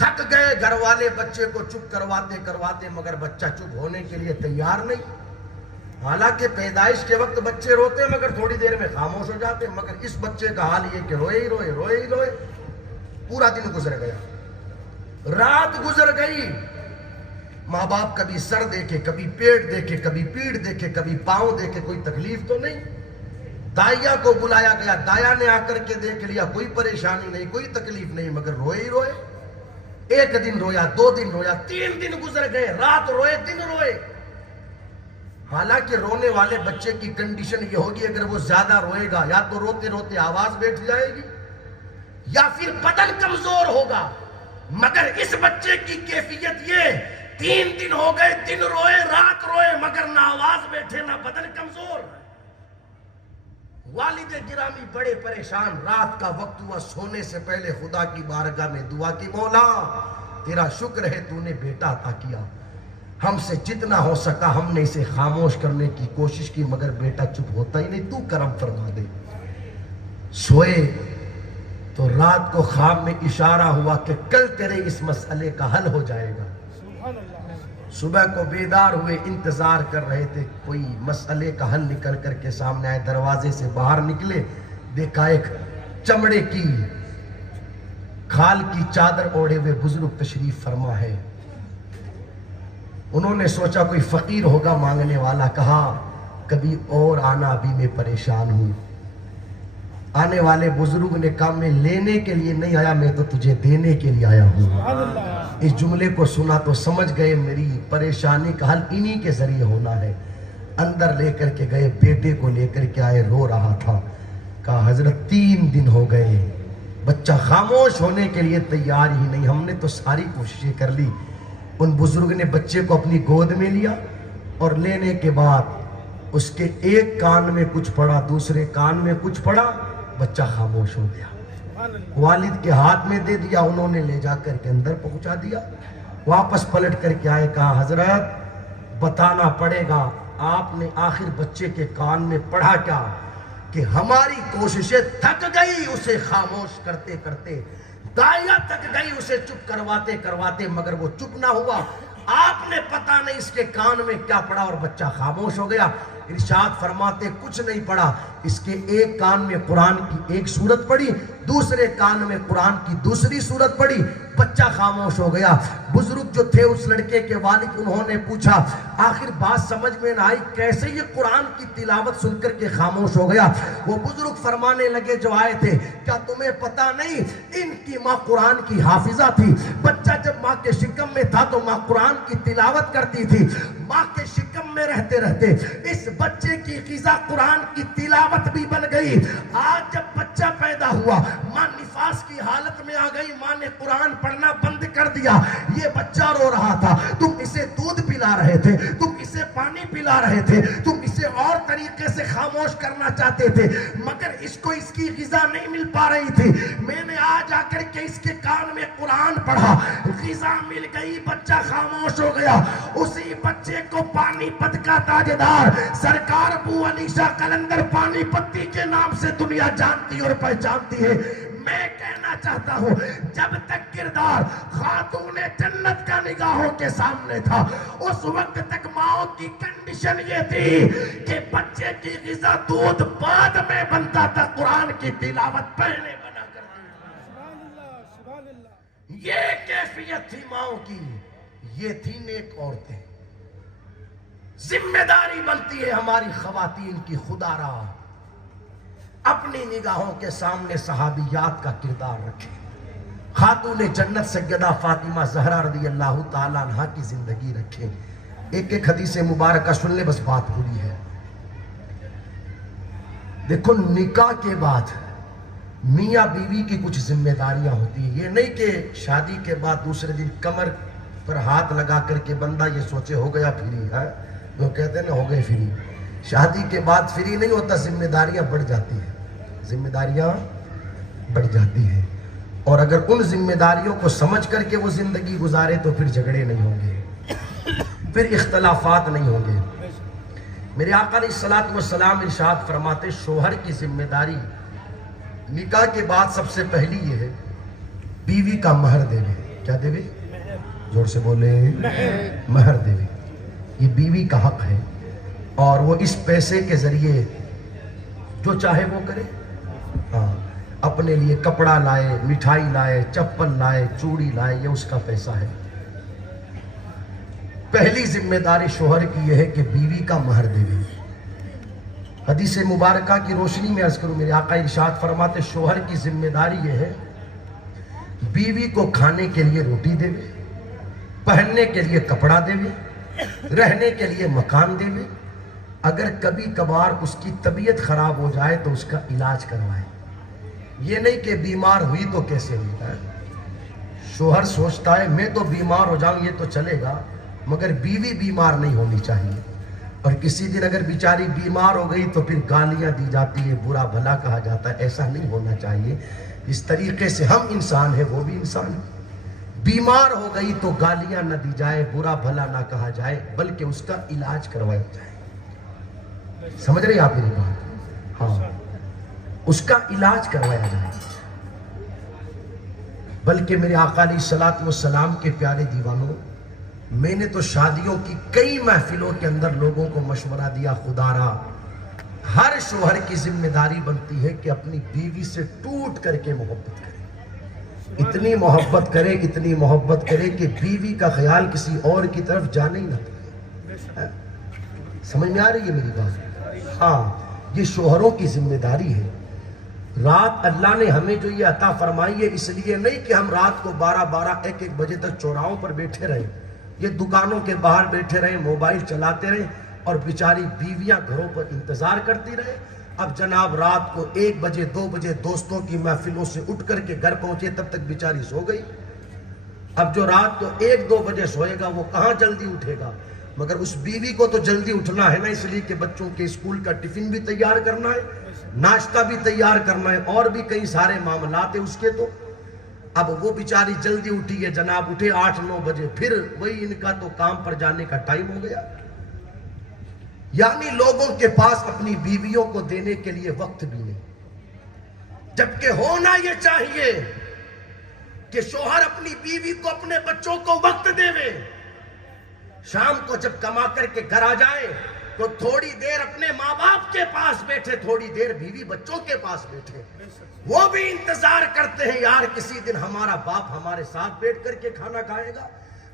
थक गए घर वाले बच्चे को चुप करवाते करवाते, मगर बच्चा चुप होने के लिए तैयार नहीं। हालांकि पैदाइश के वक्त बच्चे रोते मगर थोड़ी देर में खामोश हो जाते, मगर इस बच्चे का हाल ये कि रोए ही रोए, रोए ही रोए। पूरा दिन गुजर गया, रात गुजर गई। माँ बाप कभी सर देखे, कभी पेट देखे, कभी पीठ देखे, कभी पांव देखे, कोई तकलीफ तो नहीं। दाइया को बुलाया गया, दाया ने आकर के देख लिया, कोई परेशानी नहीं, कोई तकलीफ नहीं, मगर रोए ही रोए। एक दिन रोया, 2 दिन रोया, 3 दिन गुजर गए, रात रोए, दिन रोए। हालांकि रोने वाले बच्चे की कंडीशन ये होगी, अगर वो ज्यादा रोएगा या तो रोते रोते आवाज बैठ जाएगी या फिर बदन कमजोर होगा। मगर इस बच्चे की कैफियत ये, 3 दिन हो गए, दिन रोए, रात रोए, मगर ना आवाज बैठे ना बदन कमजोर। वालिद गिरामी बड़े परेशान। रात का वक्त हुआ, सोने से पहले खुदा की बारगाह में दुआ की, मौला तेरा शुक्र है तूने बेटा अता किया, हमसे जितना हो सका हमने इसे खामोश करने की कोशिश की, मगर बेटा चुप होता ही नहीं, तू करम फरमा दे। सोए तो रात को ख्वाब में इशारा हुआ कि कल तेरे इस मसले का हल हो जाएगा। सुबह को बेदार हुए, इंतजार कर रहे थे कोई मसले का हल निकल करके सामने आए। दरवाजे से बाहर निकले, देखा एक चमड़े की खाल की चादर ओढ़े हुए बुजुर्ग तशरीफ फरमा है। उन्होंने सोचा कोई फकीर होगा मांगने वाला, कहा कभी और आना, अभी मैं परेशान हूं। आने वाले बुजुर्ग ने कहा मैं लेने के लिए नहीं आया, मैं तो तुझे देने के लिए आया हूं। इस जुमले को सुना तो समझ गए मेरी परेशानी का हल इन्हीं के जरिए होना है। अंदर लेकर के गए, बेटे को लेकर के आए, रो रहा था। कहा हजरत 3 दिन हो गए, बच्चा खामोश होने के लिए तैयार ही नहीं, हमने तो सारी कोशिशें कर ली। उन बुजुर्ग ने बच्चे को अपनी गोद में लिया और लेने के बाद उसके एक कान में कुछ पड़ा, दूसरे कान में कुछ पड़ा, बच्चा खामोश हो गया। वालिद के हाथ में दे दिया, उन्होंने ले जाकर के अंदर पहुंचा दिया। वापस पलट करके आए, कहा हजरत बताना पड़ेगा, आपने आखिर बच्चे के कान में पढ़ा क्या कि हमारी कोशिशें थक गई उसे खामोश करते करते, दाया थक गई उसे चुप करवाते करवाते, मगर वो चुप ना हुआ। आपने पता नहीं इसके कान में क्या पड़ा और बच्चा खामोश हो गया। इरशाद फरमाते कुछ नहीं पड़ा, इसके एक कान में कुरान की एक सूरत पड़ी, दूसरे कान में कुरान की दूसरी सूरत पड़ी, बच्चा खामोश हो गया। बुजुर्ग जो थे उस लड़के के वालिद, उन्होंने पूछा आखिर बात समझ में ना आई, कैसे ये कुरान की तिलावत सुनकर के खामोश हो गया। वो बुजुर्ग फरमाने लगे जो आए थे, क्या तुम्हें पता नहीं इनकी माँ कुरान की हाफिजा थी। बच्चा जब माँ के शिकम में था तो माँ कुरान की तिलावत करती थी। माँ के शिकम में रहते रहते इस बच्चे की ग़िज़ा कुरान की तिलावत भी बन गई। आज जब बच्चा पैदा हुआ, माँ निफास की हालत में आ गई, माँ ने कुरान पढ़ना बंद कर दिया। ये बच्चा रो रहा था, तुम इसे दूध पिला रहे थे, तुम इसे पानी पिला रहे थे, तुम इसे और तरीके से खामोश करना चाहते थे, मगर इसको इसकी ग़िज़ा नहीं मिल पा रही थी। मैंने आज आकर के इसके कान में कुरान पढ़ा, ग़िज़ा मिल गई, बच्चा खामोश हो गया। उसी बच्चे को पानीपत का ताजदार सरकार अबू अली शाह कलंदर पानीपती के नाम से दुनिया जानती और पहचानती है। मैं कहना चाहता हूं, जब तक किरदार खातूने जन्नत का निगाहों के सामने था, उस वक्त तक माओ की कंडीशन ये थी कि बच्चे की ग़िज़ा दूध बाद में बनता था, कुरान की तिलावत पहले बना करती। ये कैफियत थी माओ की, ये थी नेक औरतें। जिम्मेदारी बनती है हमारी ख़वातीन की, खुदारा अपनी निगाहों के सामने सहाबियात का किरदार रखे। खातूने जन्नत सैयदा फातिमा ज़हरा रज़ी अल्लाह ताला अन्हा की जिंदगी रखे। एक एक हदीस मुबारक सुन ले, बस बात पूरी है। देखो, निकाह के बाद मियाँ बीवी की कुछ जिम्मेदारियां होती है। ये नहीं कि शादी के बाद दूसरे दिन कमर पर हाथ लगा करके बंदा ये सोचे हो गया फ्री है, वो कहते हैं ना हो गए फ्री। शादी के बाद फ्री नहीं होता, जिम्मेदारियां बढ़ जाती है, जिम्मेदारियां बढ़ जाती है। और अगर उन जिम्मेदारियों को समझ करके वो जिंदगी गुजारे तो फिर झगड़े नहीं होंगे, फिर इख्तलाफात नहीं होंगे। मेरे आका अलैहिस्सलातु वस्सलाम इरशाद फरमाते, शोहर की जिम्मेदारी निकाह के बाद सबसे पहली ये है, बीवी का महर देवे। क्या देवे? जोर से बोले, महर देवे। ये बीवी का हक है और वो इस पैसे के जरिए जो चाहे वो करे। हाँ, अपने लिए कपड़ा लाए, मिठाई लाए, चप्पल लाए, चूड़ी लाए, ये उसका पैसा है। पहली जिम्मेदारी शोहर की यह है कि बीवी का महर देवे। हदीस मुबारका की रोशनी में अर्ज करूं, मेरे आका इरशाद फरमाते, शोहर की जिम्मेदारी यह है बीवी को खाने के लिए रोटी देवे, पहनने के लिए कपड़ा देवे, रहने के लिए मकान देवे। अगर कभी कभार उसकी तबीयत खराब हो जाए तो उसका इलाज करवाए। ये नहीं कि बीमार हुई तो कैसे होता है। शोहर सोचता है मैं तो बीमार हो जाऊं ये तो चलेगा, मगर बीवी बीमार नहीं होनी चाहिए। और किसी दिन अगर बेचारी बीमार हो गई तो फिर गालियां दी जाती है, बुरा भला कहा जाता है। ऐसा नहीं होना चाहिए। इस तरीके से हम इंसान है, वो भी इंसान है। बीमार हो गई तो गालियां न दी जाए, बुरा भला ना कहा जाए, बल्कि उसका इलाज करवाया जाए। समझ रहे आप मेरी बात? हाँ, उसका इलाज करवाया जाए। बल्कि मेरे आका अलैहिस्सलातु वस्सलाम के प्यारे दीवानों, मैंने तो शादियों की कई महफिलों के अंदर लोगों को मशवरा दिया, खुदारा हर शोहर की जिम्मेदारी बनती है कि अपनी बीवी से टूट करके मोहब्बत करे। इतनी मोहब्बत करे, इतनी मोहब्बत करे कि बीवी का ख्याल किसी और की तरफ जाने ही ना दे। समझ में आ रही है मेरी बात? हाँ, ये शोहरों की जिम्मेदारी है। रात अल्लाह ने हमें जो ये अता फरमाई है, इसलिए नहीं कि हम रात को 12-12, 1-1 बजे तक चौराहों पर बैठे रहें, ये दुकानों के बाहर बैठे रहें, मोबाइल चलाते रहें और बेचारी बीवियां घरों पर इंतजार करती रहे। अब जनाब रात को 1 बजे 2 बजे दोस्तों की महफिलों से उठ करके घर पहुंचे, तब तक बेचारी सो गई। अब जो रात को 1-2 बजे सोएगा वो कहाँ जल्दी उठेगा? मगर उस बीवी को तो जल्दी उठना है ना, इसलिए कि बच्चों के स्कूल का टिफिन भी तैयार करना है, नाश्ता भी तैयार करना है, और भी कई सारे मामलात है उसके। तो अब वो बेचारी जल्दी उठी है जनाब, उठे 8-9 बजे, फिर वही इनका तो काम पर जाने का टाइम हो गया। यानी लोगों के पास अपनी बीवियों को देने के लिए वक्त भी नहीं, जबकि होना यह चाहिए कि शौहर अपनी बीवी को, अपने बच्चों को वक्त देवे। शाम को जब कमा करके घर आ जाए तो थोड़ी देर अपने माँ बाप के पास बैठे, थोड़ी देर बीवी बच्चों के पास बैठे। वो भी इंतजार करते हैं, यार किसी दिन हमारा बाप हमारे साथ बैठ करके खाना खाएगा।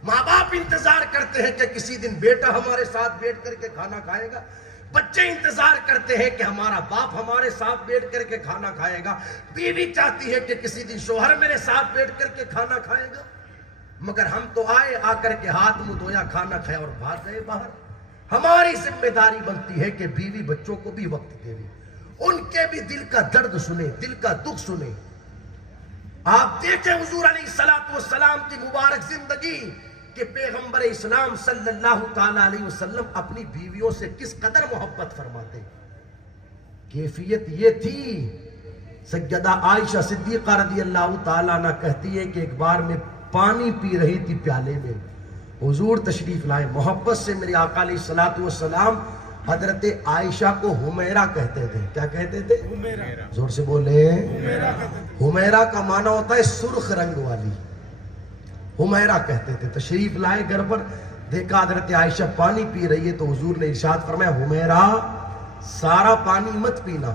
माँ बाप इंतजार करते हैं कि किसी दिन बेटा हमारे साथ बैठ करके खाना खाएगा। बच्चे इंतजार करते हैं कि हमारा बाप हमारे साथ बैठ करके खाना खाएगा। बीवी चाहती है कि किसी दिन शौहर मेरे साथ बैठ करके खाना खाएगा। मगर हम तो आए, आकर के हाथ मुंह धोया, खाना खाया और भाग गए बाहर। हमारी जिम्मेदारी बनती है कि बीवी बच्चों को भी वक्त देवे, उनके भी दिल का दर्द सुने, दिल का दुख सुने। आप देखें हुजूर अलैहिस्सलातु वस्सलाम की मुबारक जिंदगी, कि पैगंबर इस्लाम सल्लल्लाहु ताला अलैहि वसल्लम अपनी बीवियों से किस कदर मोहब्बत फरमाते। कैफियत ये थी, सैयदा आयशा सिद्दीक़ा रज़ियल्लाहु ताला अन्हा कहती है कि एक बार मैं पानी पी रही थी प्याले में, हुजूर तशरीफ लाए, मोहब्बत से मेरे आका अलैहिस्सलातु वस्सलाम हजरत आयशा को हुमैरा कहते थे। क्या कहते थे? हुमैरा। जोर से बोले। हुमैरा का माना होता है सुर्ख रंग वाली, हुमैरा कहते थे। तशरीफ लाए घर पर, देखा हजरत आयशा पानी पी रही है तो हुजूर ने इरशाद फरमाया, हुमैरा सारा पानी मत पीना,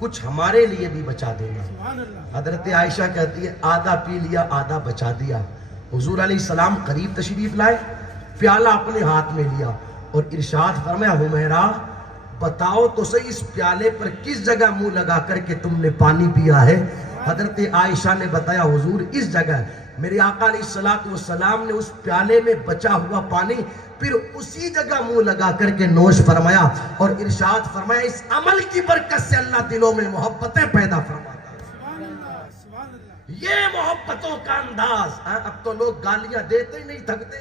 कुछ हमारे लिए भी बचा देना। हजरत आयशा कहती है आधा पी लिया, आधा बचा दिया। हुजूर अलैहिस्सलाम करीब तशरीफ लाए, प्याला अपने हाथ में लिया और इरशाद फरमाया, हुमैरा बताओ तो सही इस प्याले पर किस जगह मुंह लगा करके तुमने पानी पिया है। हजरत आयशा ने बताया, हुजूर इस जगह। मेरे आका अलैहिस्सलातु वस्सलाम ने उस प्याले में बचा हुआ पानी फिर उसी जगह मुंह लगा करके नोश फरमाया और इरशाद फरमाया, इस अमल की बरकत से अल्लाह दिलों में मोहब्बतें पैदा फरमाता है। ये मोहब्बतों का अंदाज। अब तो लोग गालियां देते ही नहीं थकते,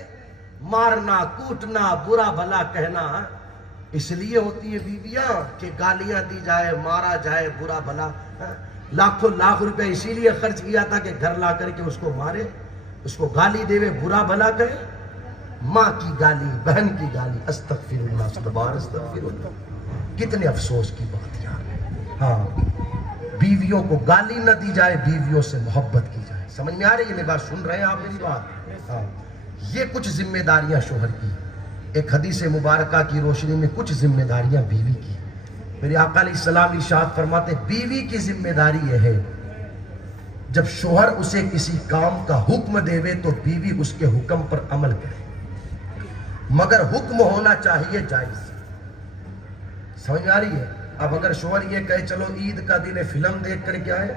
मारना कूटना बुरा भला कहना इसलिए होती है बीवियां कि गालियां दी जाए, मारा जाए, बुरा भला। लाखों लाख रुपए इसीलिए खर्च किया था कि घर ला करके उसको मारे, उसको गाली देवे, बुरा भला कहे। माँ की गाली, बहन की गाली, अस्तगफिरुल्लाह अस्तगफिरुल्लाह अस्तगफिरुल्लाह। कितने अफसोस की बात यार। हाँ, बीवियों को गाली न दी जाए, बीवियों से मोहब्बत की जाए। समझ में आ रही है मेरी बात? सुन रहे हैं आप मेरी बात? हाँ, ये कुछ जिम्मेदारियां शोहर की, एक हदीस मुबारका की रोशनी में कुछ जिम्मेदारियां बीवी की। मेरे आका अलैहिस्सलाम इरशाद फरमाते, बीवी की जिम्मेदारी यह है जब शोहर उसे किसी काम का हुक्म देवे तो बीवी उसके हुक्म पर अमल करे, मगर हुक्म होना चाहिए जायज। समझ आ रही है? अब अगर शोहर ये कहे चलो ईद का दिन है फिल्म देख करके आए,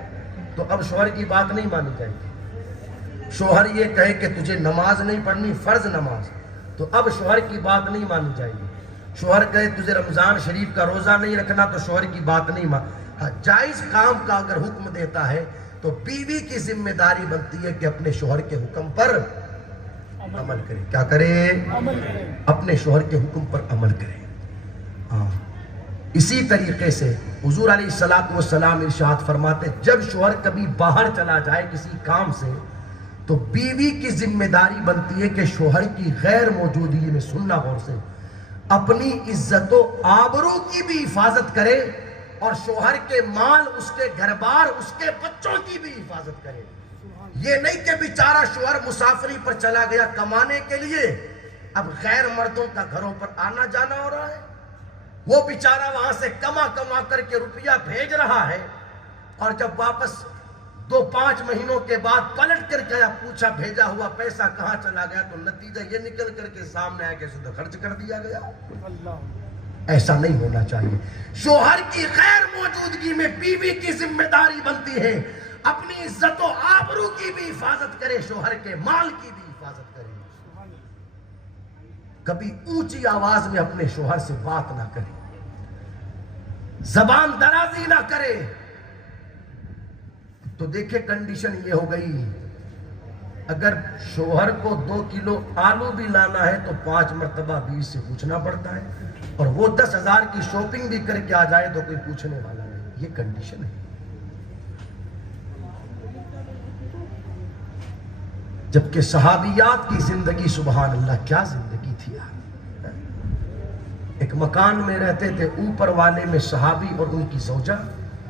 तो अब शोहर की बात नहीं मानी जाएगी। शोहर ये कहे कि तुझे नमाज नहीं पढ़नी, फर्ज नमाज, तो अब शोहर की बात नहीं मानी जाएगी। शोहर कहे तुझे रमजान शरीफ का रोजा नहीं रखना, तो शोहर की बात नहीं मान। हाँ, जायज काम का अगर हुक्म देता है तो बीवी की जिम्मेदारी बनती है कि अपने शोहर के हुक्म पर अमल करे। क्या करे? अमल करे। अपने शोहर के हुक्म पर अमल करे। हाँ, इसी तरीके से हुजूर अलैहिस्सलातु वस्सलाम इरशाद फरमाते, जब शोहर कभी बाहर चला जाए किसी काम से तो बीवी की जिम्मेदारी बनती है कि शोहर की गैर मौजूदगी में, सुनना गौर से, अपनी इज्जत आबरू की भी हिफाजत करे और शोहर के माल, उसके घर बार, उसके बच्चों की भी हिफाजत करे। ये नहीं कि बेचारा शोहर मुसाफरी पर चला गया कमाने के लिए, अब गैर मर्दों का घरों पर आना जाना हो रहा है, वो बेचारा वहां से कमा कमा करके रुपया भेज रहा है और जब वापस 2-5 महीनों के बाद पलट कर गया, पूछा भेजा हुआ पैसा कहां चला गया, तो नतीजा ये निकल करके सामने आया कि तो खर्च कर दिया गया। ऐसा नहीं होना चाहिए। शोहर की गैर मौजूदगी में बीवी की जिम्मेदारी बनती है अपनी इज्जत और आबरू की भी हिफाजत करे, शोहर के माल की भी हिफाजत करे। कभी ऊंची आवाज में अपने शोहर से बात ना करे, जबान दराजी ना करे। तो देखे कंडीशन ये हो गई, अगर शोहर को 2 किलो आलू भी लाना है तो 5 मरतबा बीवी से पूछना पड़ता है, और वो 10,000 की शॉपिंग भी करके आ जाए तो कोई पूछने वाला नहीं। ये कंडीशन है। जबकि सहाबियात की जिंदगी, सुभान अल्लाह, क्या जिंदगी थी यार। एक मकान में रहते थे, ऊपर वाले में सहाबी और उनकी ज़ौजा,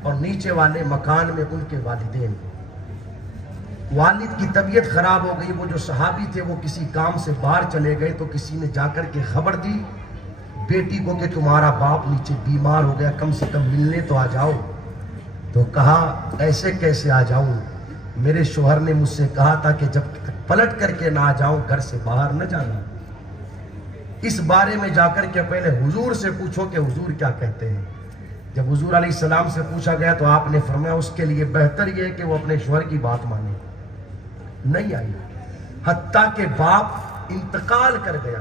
और नीचे वाले मकान में उनके वालिदैन। वालिद की तबीयत खराब हो गई, वो जो सहाबी थे वो किसी काम से बाहर चले गए, तो किसी ने जाकर के खबर दी बेटी को कि तुम्हारा बाप नीचे बीमार हो गया, कम से कम मिलने तो आ जाओ। तो कहा ऐसे कैसे आ जाऊं, मेरे शोहर ने मुझसे कहा था कि जब तक पलट करके ना आ जाऊं घर से बाहर न जाना। इस बारे में जाकर के पहले हुजूर से पूछो कि हुजूर क्या कहते हैं। जब हुजूर अलैहिस्सलाम से पूछा गया तो आपने फरमाया उसके लिए बेहतर यह है कि वो अपने शोहर की बात माने। नहीं आई, हत्ता के बाप इंतकाल कर गया।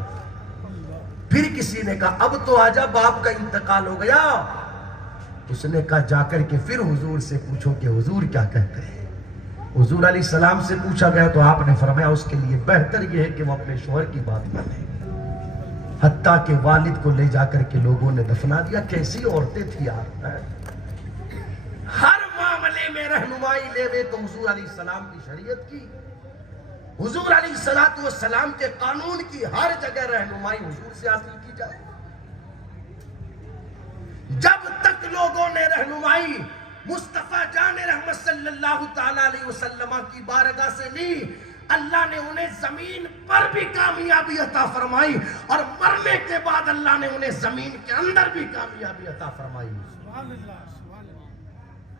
फिर किसी ने कहा अब तो आजा, बाप का इंतकाल हो गया। उसने कहा जाकर के फिर हुजूर से पूछो कि हुजूर क्या कहते हैं। हुजूर अलैहि सलाम से पूछा गया तो आपने फरमाया उसके लिए बेहतर यह है कि वो अपने शोहर की बात माने। हत्ता के वालिद को ले जाकर के लोगों ने दफना दिया। कैसी औरतें थी यार, हर मामले में रहनुमाई लेवे तो हुजूर अलैहि सलाम की शरीयत की, हुजूर अलैहि सलातो व सलाम के कानून की हर जगह रहनुमाई हुजूर से हासिल की जाए। जब तक लोगों ने रहनुमाई मुस्तफा जाने रहमत सल्लल्लाहु ताला अलैहि वसल्लम की बारगाह से ली, अल्लाह ने उन्हें जमीन पर भी कामयाबी अता फरमाई और मरने के बाद अल्लाह ने उन्हें जमीन के अंदर भी कामयाबी अता फरमाई।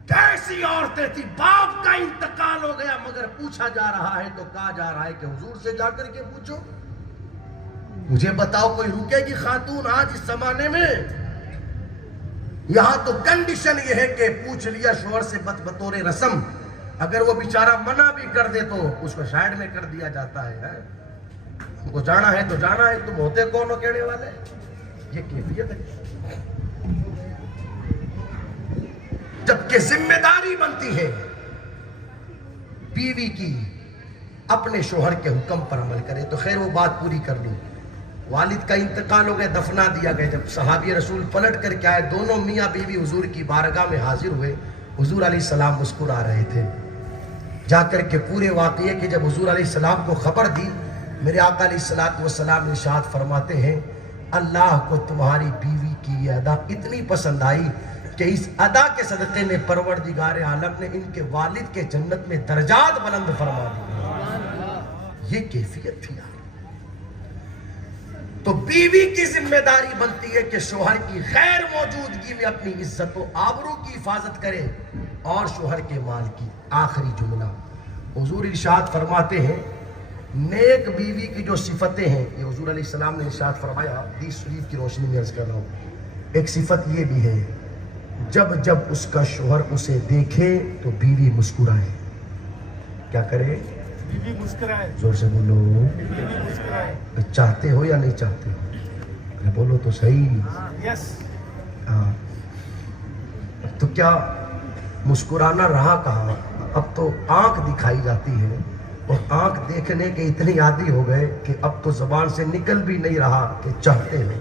कैसी औरतें थी, बाप का इंतकाल हो गया मगर पूछा जा रहा है तो कहा जा रहा है कि हुजूर से जाकर के पूछो। मुझे बताओ कोई रुकेगी खातून आज इस जमाने में? यहां तो कंडीशन यह है कि पूछ लिया शोहर से बतौरे रस्म, अगर वो बेचारा मना भी कर दे तो उसको साइड में कर दिया जाता है। उनको जाना है तो जाना है, तुम होते कौन हो कहने वाले? ये कैफियत है। जबकि जिम्मेदारी बनती है बीवी की अपने शोहर के हुक्म पर अमल करे। तो खैर वो बात पूरी कर लूं। वालिद का इंतकाल हो गया, दफना दिया गया। जब सहाबी रसूल पलट करके आए, दोनों मियाँ बीवी हुजूर की बारगाह में हाजिर हुए। हुजूर अलैहि सलाम मुस्कुरा रहे थे। जाकर के पूरे वाक़ये की जब हुजूर अलैहि सलाम को खबर दी, मेरे आका अलैहि सलाम इरशाद फरमाते हैं, अल्लाह को तुम्हारी बीवी की यह अदा इतनी पसंद आई कि इस अदा के सदक़े में परवरदिगार आलम ने इनके वालिद के जन्नत में दर्जात बुलंद फरमा दी। ये कैफियत थी यार। तो बीवी की जिम्मेदारी बनती है कि शोहर की गैर मौजूदगी में अपनी इज्जत व आबरू की हिफाजत करे और शोहर के माल की। आखिरी जुमला हुजूर इरशाद फरमाते हैं, नेक बीवी की जो सिफतें हैं, ये हुजूर अलैहि सलाम ने इरशाद फरमाया। हदीस शरीफ की रोशनी में अर्ज कर रहा हूँ। एक सिफत ये भी है, जब जब उसका शोहर उसे देखे तो बीवी मुस्कुराए। क्या करे? बीवी मुस्कुराए। जोर से बोलो। बीवी मुस्कुराए। चाहते हो या नहीं चाहते हो? अरे बोलो तो सही। यस। हाँ। तो क्या मुस्कुराना रहा कहाँ? अब तो आंख दिखाई जाती है और आंख देखने के इतने आदी हो गए कि अब तो जबान से निकल भी नहीं रहा कि चाहते हो।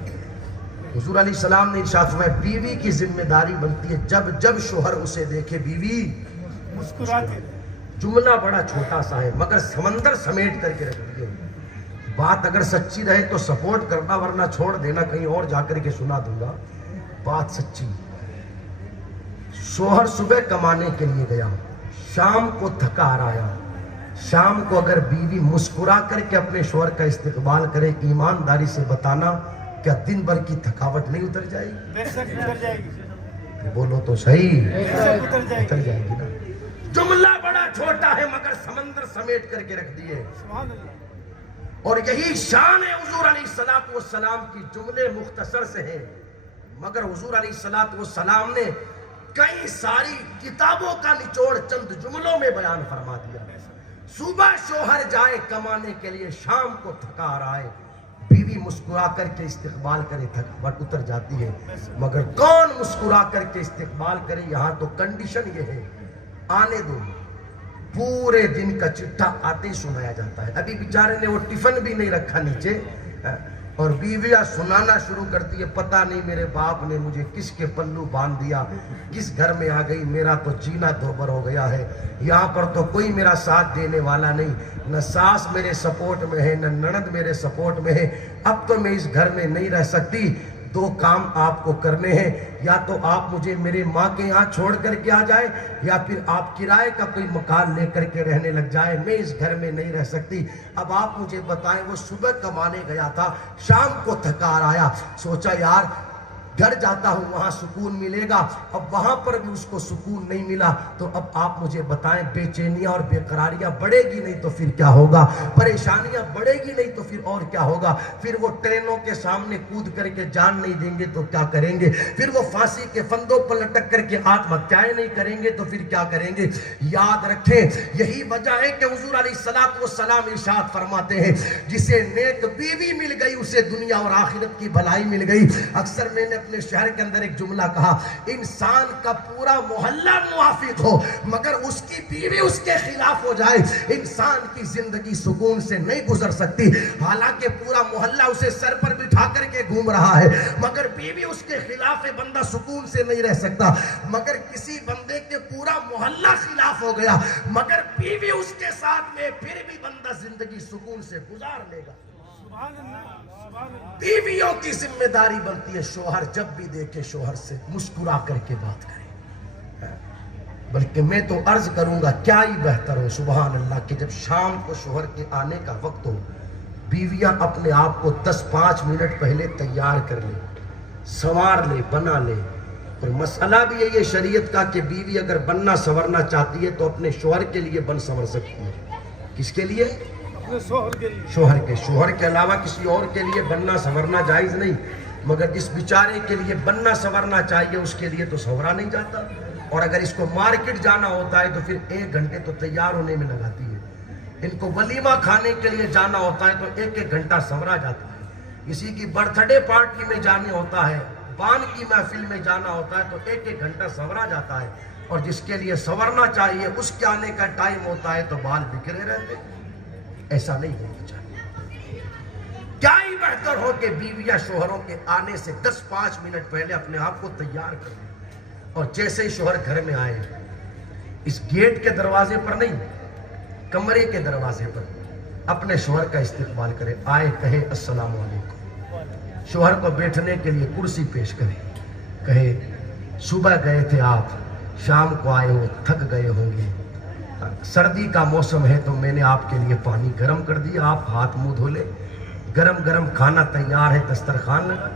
हुजूर अलैहि सलाम ने इरशाद फरमाया, बीवी की जिम्मेदारी बनती है जब जब शोहर उसे देखे बीवी मुस्कुराती। जुमला बड़ा छोटा सा है मगर समंदर समेट करके रख दिए। बात अगर सच्ची रहे तो सपोर्ट करना, वरना छोड़ देना, कहीं और जाकर के सुना दूंगा। बात सच्ची। शोहर सुबह कमाने के लिए गया, शाम को थका हारा आया। शाम को अगर बीवी मुस्कुरा करके अपने शोहर का इस्तेकबाल करे, ईमानदारी से बताना, क्या दिन भर की थकावट नहीं उतर जाएगी? बेशक उतर जाएगी। बोलो तो सही। उतर जाएगी ना। जुमला बड़ा छोटा है मगर समंदर समेट करके रख दिए। और यही शान है हुजूर अलैहिस्सलातु वस्सलाम की। जुमले मुख्तसर से है मगर हुजूर अलैहिस्सलातु वस्सलाम ने कई सारी किताबों का निचोड़ चंद जुमलों में बयान फरमा दिया। सुबह शोहर जाए कमाने के लिए, शाम को थका रहा है, बीवी मुस्कुरा करके इस्तेकबाल करे, थकावट उतर जाती है। मगर कौन मुस्कुरा करके इस्तेकबाल करे? यहाँ तो कंडीशन ये है, आने दो, पूरे दिन का चिट्ठा आते ही सुनाया जाता है। अभी बेचारे ने वो टिफिन भी नहीं रखा नीचे और बीवियां सुनाना शुरू करती है, पता नहीं मेरे बाप ने मुझे किसके पल्लू बांध दिया, किस घर में आ गई, मेरा तो जीना दोबर हो गया है। यहाँ पर तो कोई मेरा साथ देने वाला नहीं, न सास मेरे सपोर्ट में है, न ननद मेरे सपोर्ट में है। अब तो मैं इस घर में नहीं रह सकती। दो काम आपको करने हैं, या तो आप मुझे मेरे माँ के यहाँ छोड़ करके आ जाए, या फिर आप किराए का कोई मकान लेकर के रहने लग जाए। मैं इस घर में नहीं रह सकती। अब आप मुझे बताएं, वो सुबह कमाने गया था, शाम को थकार आया, सोचा यार घर जाता हूँ वहां सुकून मिलेगा। अब वहां पर भी उसको सुकून नहीं मिला। तो अब आप मुझे बताएं, बेचैनियां और बेकरारियां बढ़ेगी नहीं तो फिर क्या होगा? परेशानियां बढ़ेगी नहीं तो फिर और क्या होगा? फिर वो ट्रेनों के सामने कूद करके जान नहीं देंगे तो क्या करेंगे? फिर वो फांसी के फंदों पर लटक करके आत्महत्याएं नहीं करेंगे तो फिर क्या करेंगे? याद रखें, यही वजह है कि हुजूर अलैहिस्सलातु वस्सलाम इरशाद फरमाते हैं, जिसे नेक बीवी मिल गई उसे दुनिया और आखिरत की भलाई मिल गई। अक्सर मैंने अपने शहर के अंदर एक जुमला कहा, इंसान का पूरा मोहल्ला मुआफिक हो मगर उसकी बीवी उसके खिलाफ हो जाए, इंसान की जिंदगी सुकून से नहीं गुजर सकती। हालांकि पूरा मोहल्ला उसे सर पर बिठा करके घूम रहा है मगर बीवी उसके खिलाफ है, बंदा सुकून से नहीं रह सकता। मगर किसी बंदे के पूरा मोहल्ला खिलाफ हो गया मगर बीवी उसके साथ में, फिर भी बंदा जिंदगी सुकून से गुजार लेगा। बीवियों की जिम्मेदारी बनती है शोहर जब भी देखे शोहर से मुस्कुरा करके बात करे। बल्कि मैं तो अर्ज करूंगा क्या ही बेहतर हो सुभान अल्लाह कि जब शाम को शोहर के आने का वक्त हो, बीवियां अपने आप को 10-5 मिनट पहले तैयार कर ले, संवार ले, बना ले। और मसला भी है ये शरीयत का कि बीवी अगर बनना संवरना चाहती है तो अपने शोहर के लिए बन संवर सकती है। किसके लिए? शोहर के अलावा किसी और के लिए बनना संवरना जायज नहीं। मगर जिस बेचारे के लिए बनना संवरना चाहिए उसके लिए तो संवरा नहीं जाता। और अगर इसको मार्केट जाना होता है तो फिर 1 घंटे तो तैयार होने में लगाती है। इनको वलीमा खाने के लिए जाना होता है तो 1-1 घंटा संवरा जाता है। किसी की बर्थडे पार्टी में जाने होता है, पान की महफिल में जाना होता है तो 1-1 घंटा संवरा जाता है। और जिसके लिए संवरना चाहिए उसके आने का टाइम होता है तो बाल बिखरे रहते। ऐसा नहीं होना चाहिए। क्या ही बेहतर हो कि बीवियां शोहरों के आने से 10-5 मिनट पहले अपने आप को तैयार कर लें और जैसे ही शोहर घर में आए, इस गेट के दरवाजे पर नहीं, कमरे के दरवाजे पर अपने शोहर का इस्तेमाल करें। आए कहे अस्सलाम वालेकुम, शोहर को बैठने के लिए कुर्सी पेश करें, कहे सुबह गए थे आप, शाम को आए हो, थक गए होंगे, सर्दी का मौसम है तो मैंने आपके लिए पानी गर्म कर दिया, आप हाथ मुंह धो ले, गरम गरम खाना तैयार है, दस्तरखान लगा।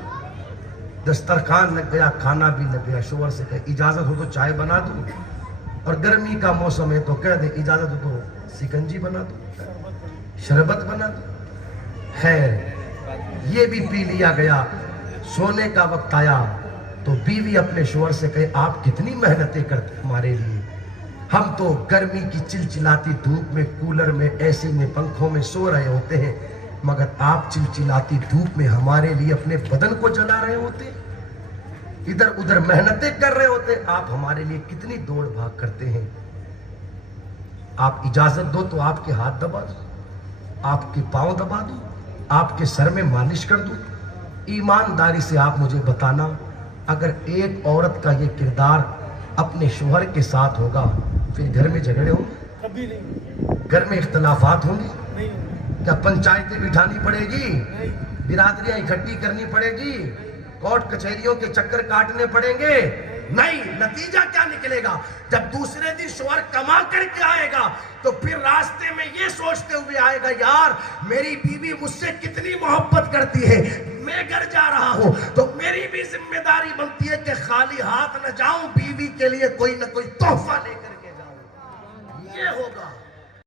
दस्तरखान लग गया, खाना भी लग गया। शोहर से कहे इजाजत हो तो चाय बना दूं, और गर्मी का मौसम है तो कह दे इजाजत हो तो सिकंजी बना दूं, शरबत बना दूं। खैर ये भी पी लिया गया। सोने का वक्त आया तो बीवी अपने शोहर से कहे आप कितनी मेहनतें करते हमारे लिए, हम तो गर्मी की चिलचिलाती धूप में, कूलर में, एसी में, पंखों में सो रहे होते हैं मगर आप चिलचिलाती धूप में हमारे लिए अपने बदन को जला रहे होते, इधर उधर मेहनतें कर रहे होते, आप हमारे लिए कितनी दौड़ भाग करते हैं। आप इजाजत दो तो आपके हाथ दबा दो, आपके पांव दबा दो, आपके सर में मालिश कर दो। ईमानदारी से आप मुझे बताना, अगर एक औरत का ये किरदार अपने शोहर के साथ होगा फिर घर में झगड़े होंगे? कभी नहीं। घर में इख्तलाफात होंगे? नहीं। क्या पंचायतें बिठानी पड़ेगी? नहीं। बिरादरियां इकट्ठी करनी पड़ेगी? कोर्ट कचहरियों के चक्कर काटने पड़ेंगे? नहीं। नतीजा क्या निकलेगा? जब दूसरे दिन शोहर कमा करके आएगा तो फिर रास्ते में ये सोचते हुए आएगा यार मेरी बीवी मुझसे कितनी मोहब्बत करती है, मैं घर जा रहा हूं तो मेरी भी जिम्मेदारी बनती है कि खाली हाथ न जाऊं, बीवी के लिए कोई ना कोई तोहफा लेकर के जाऊं। ये होगा।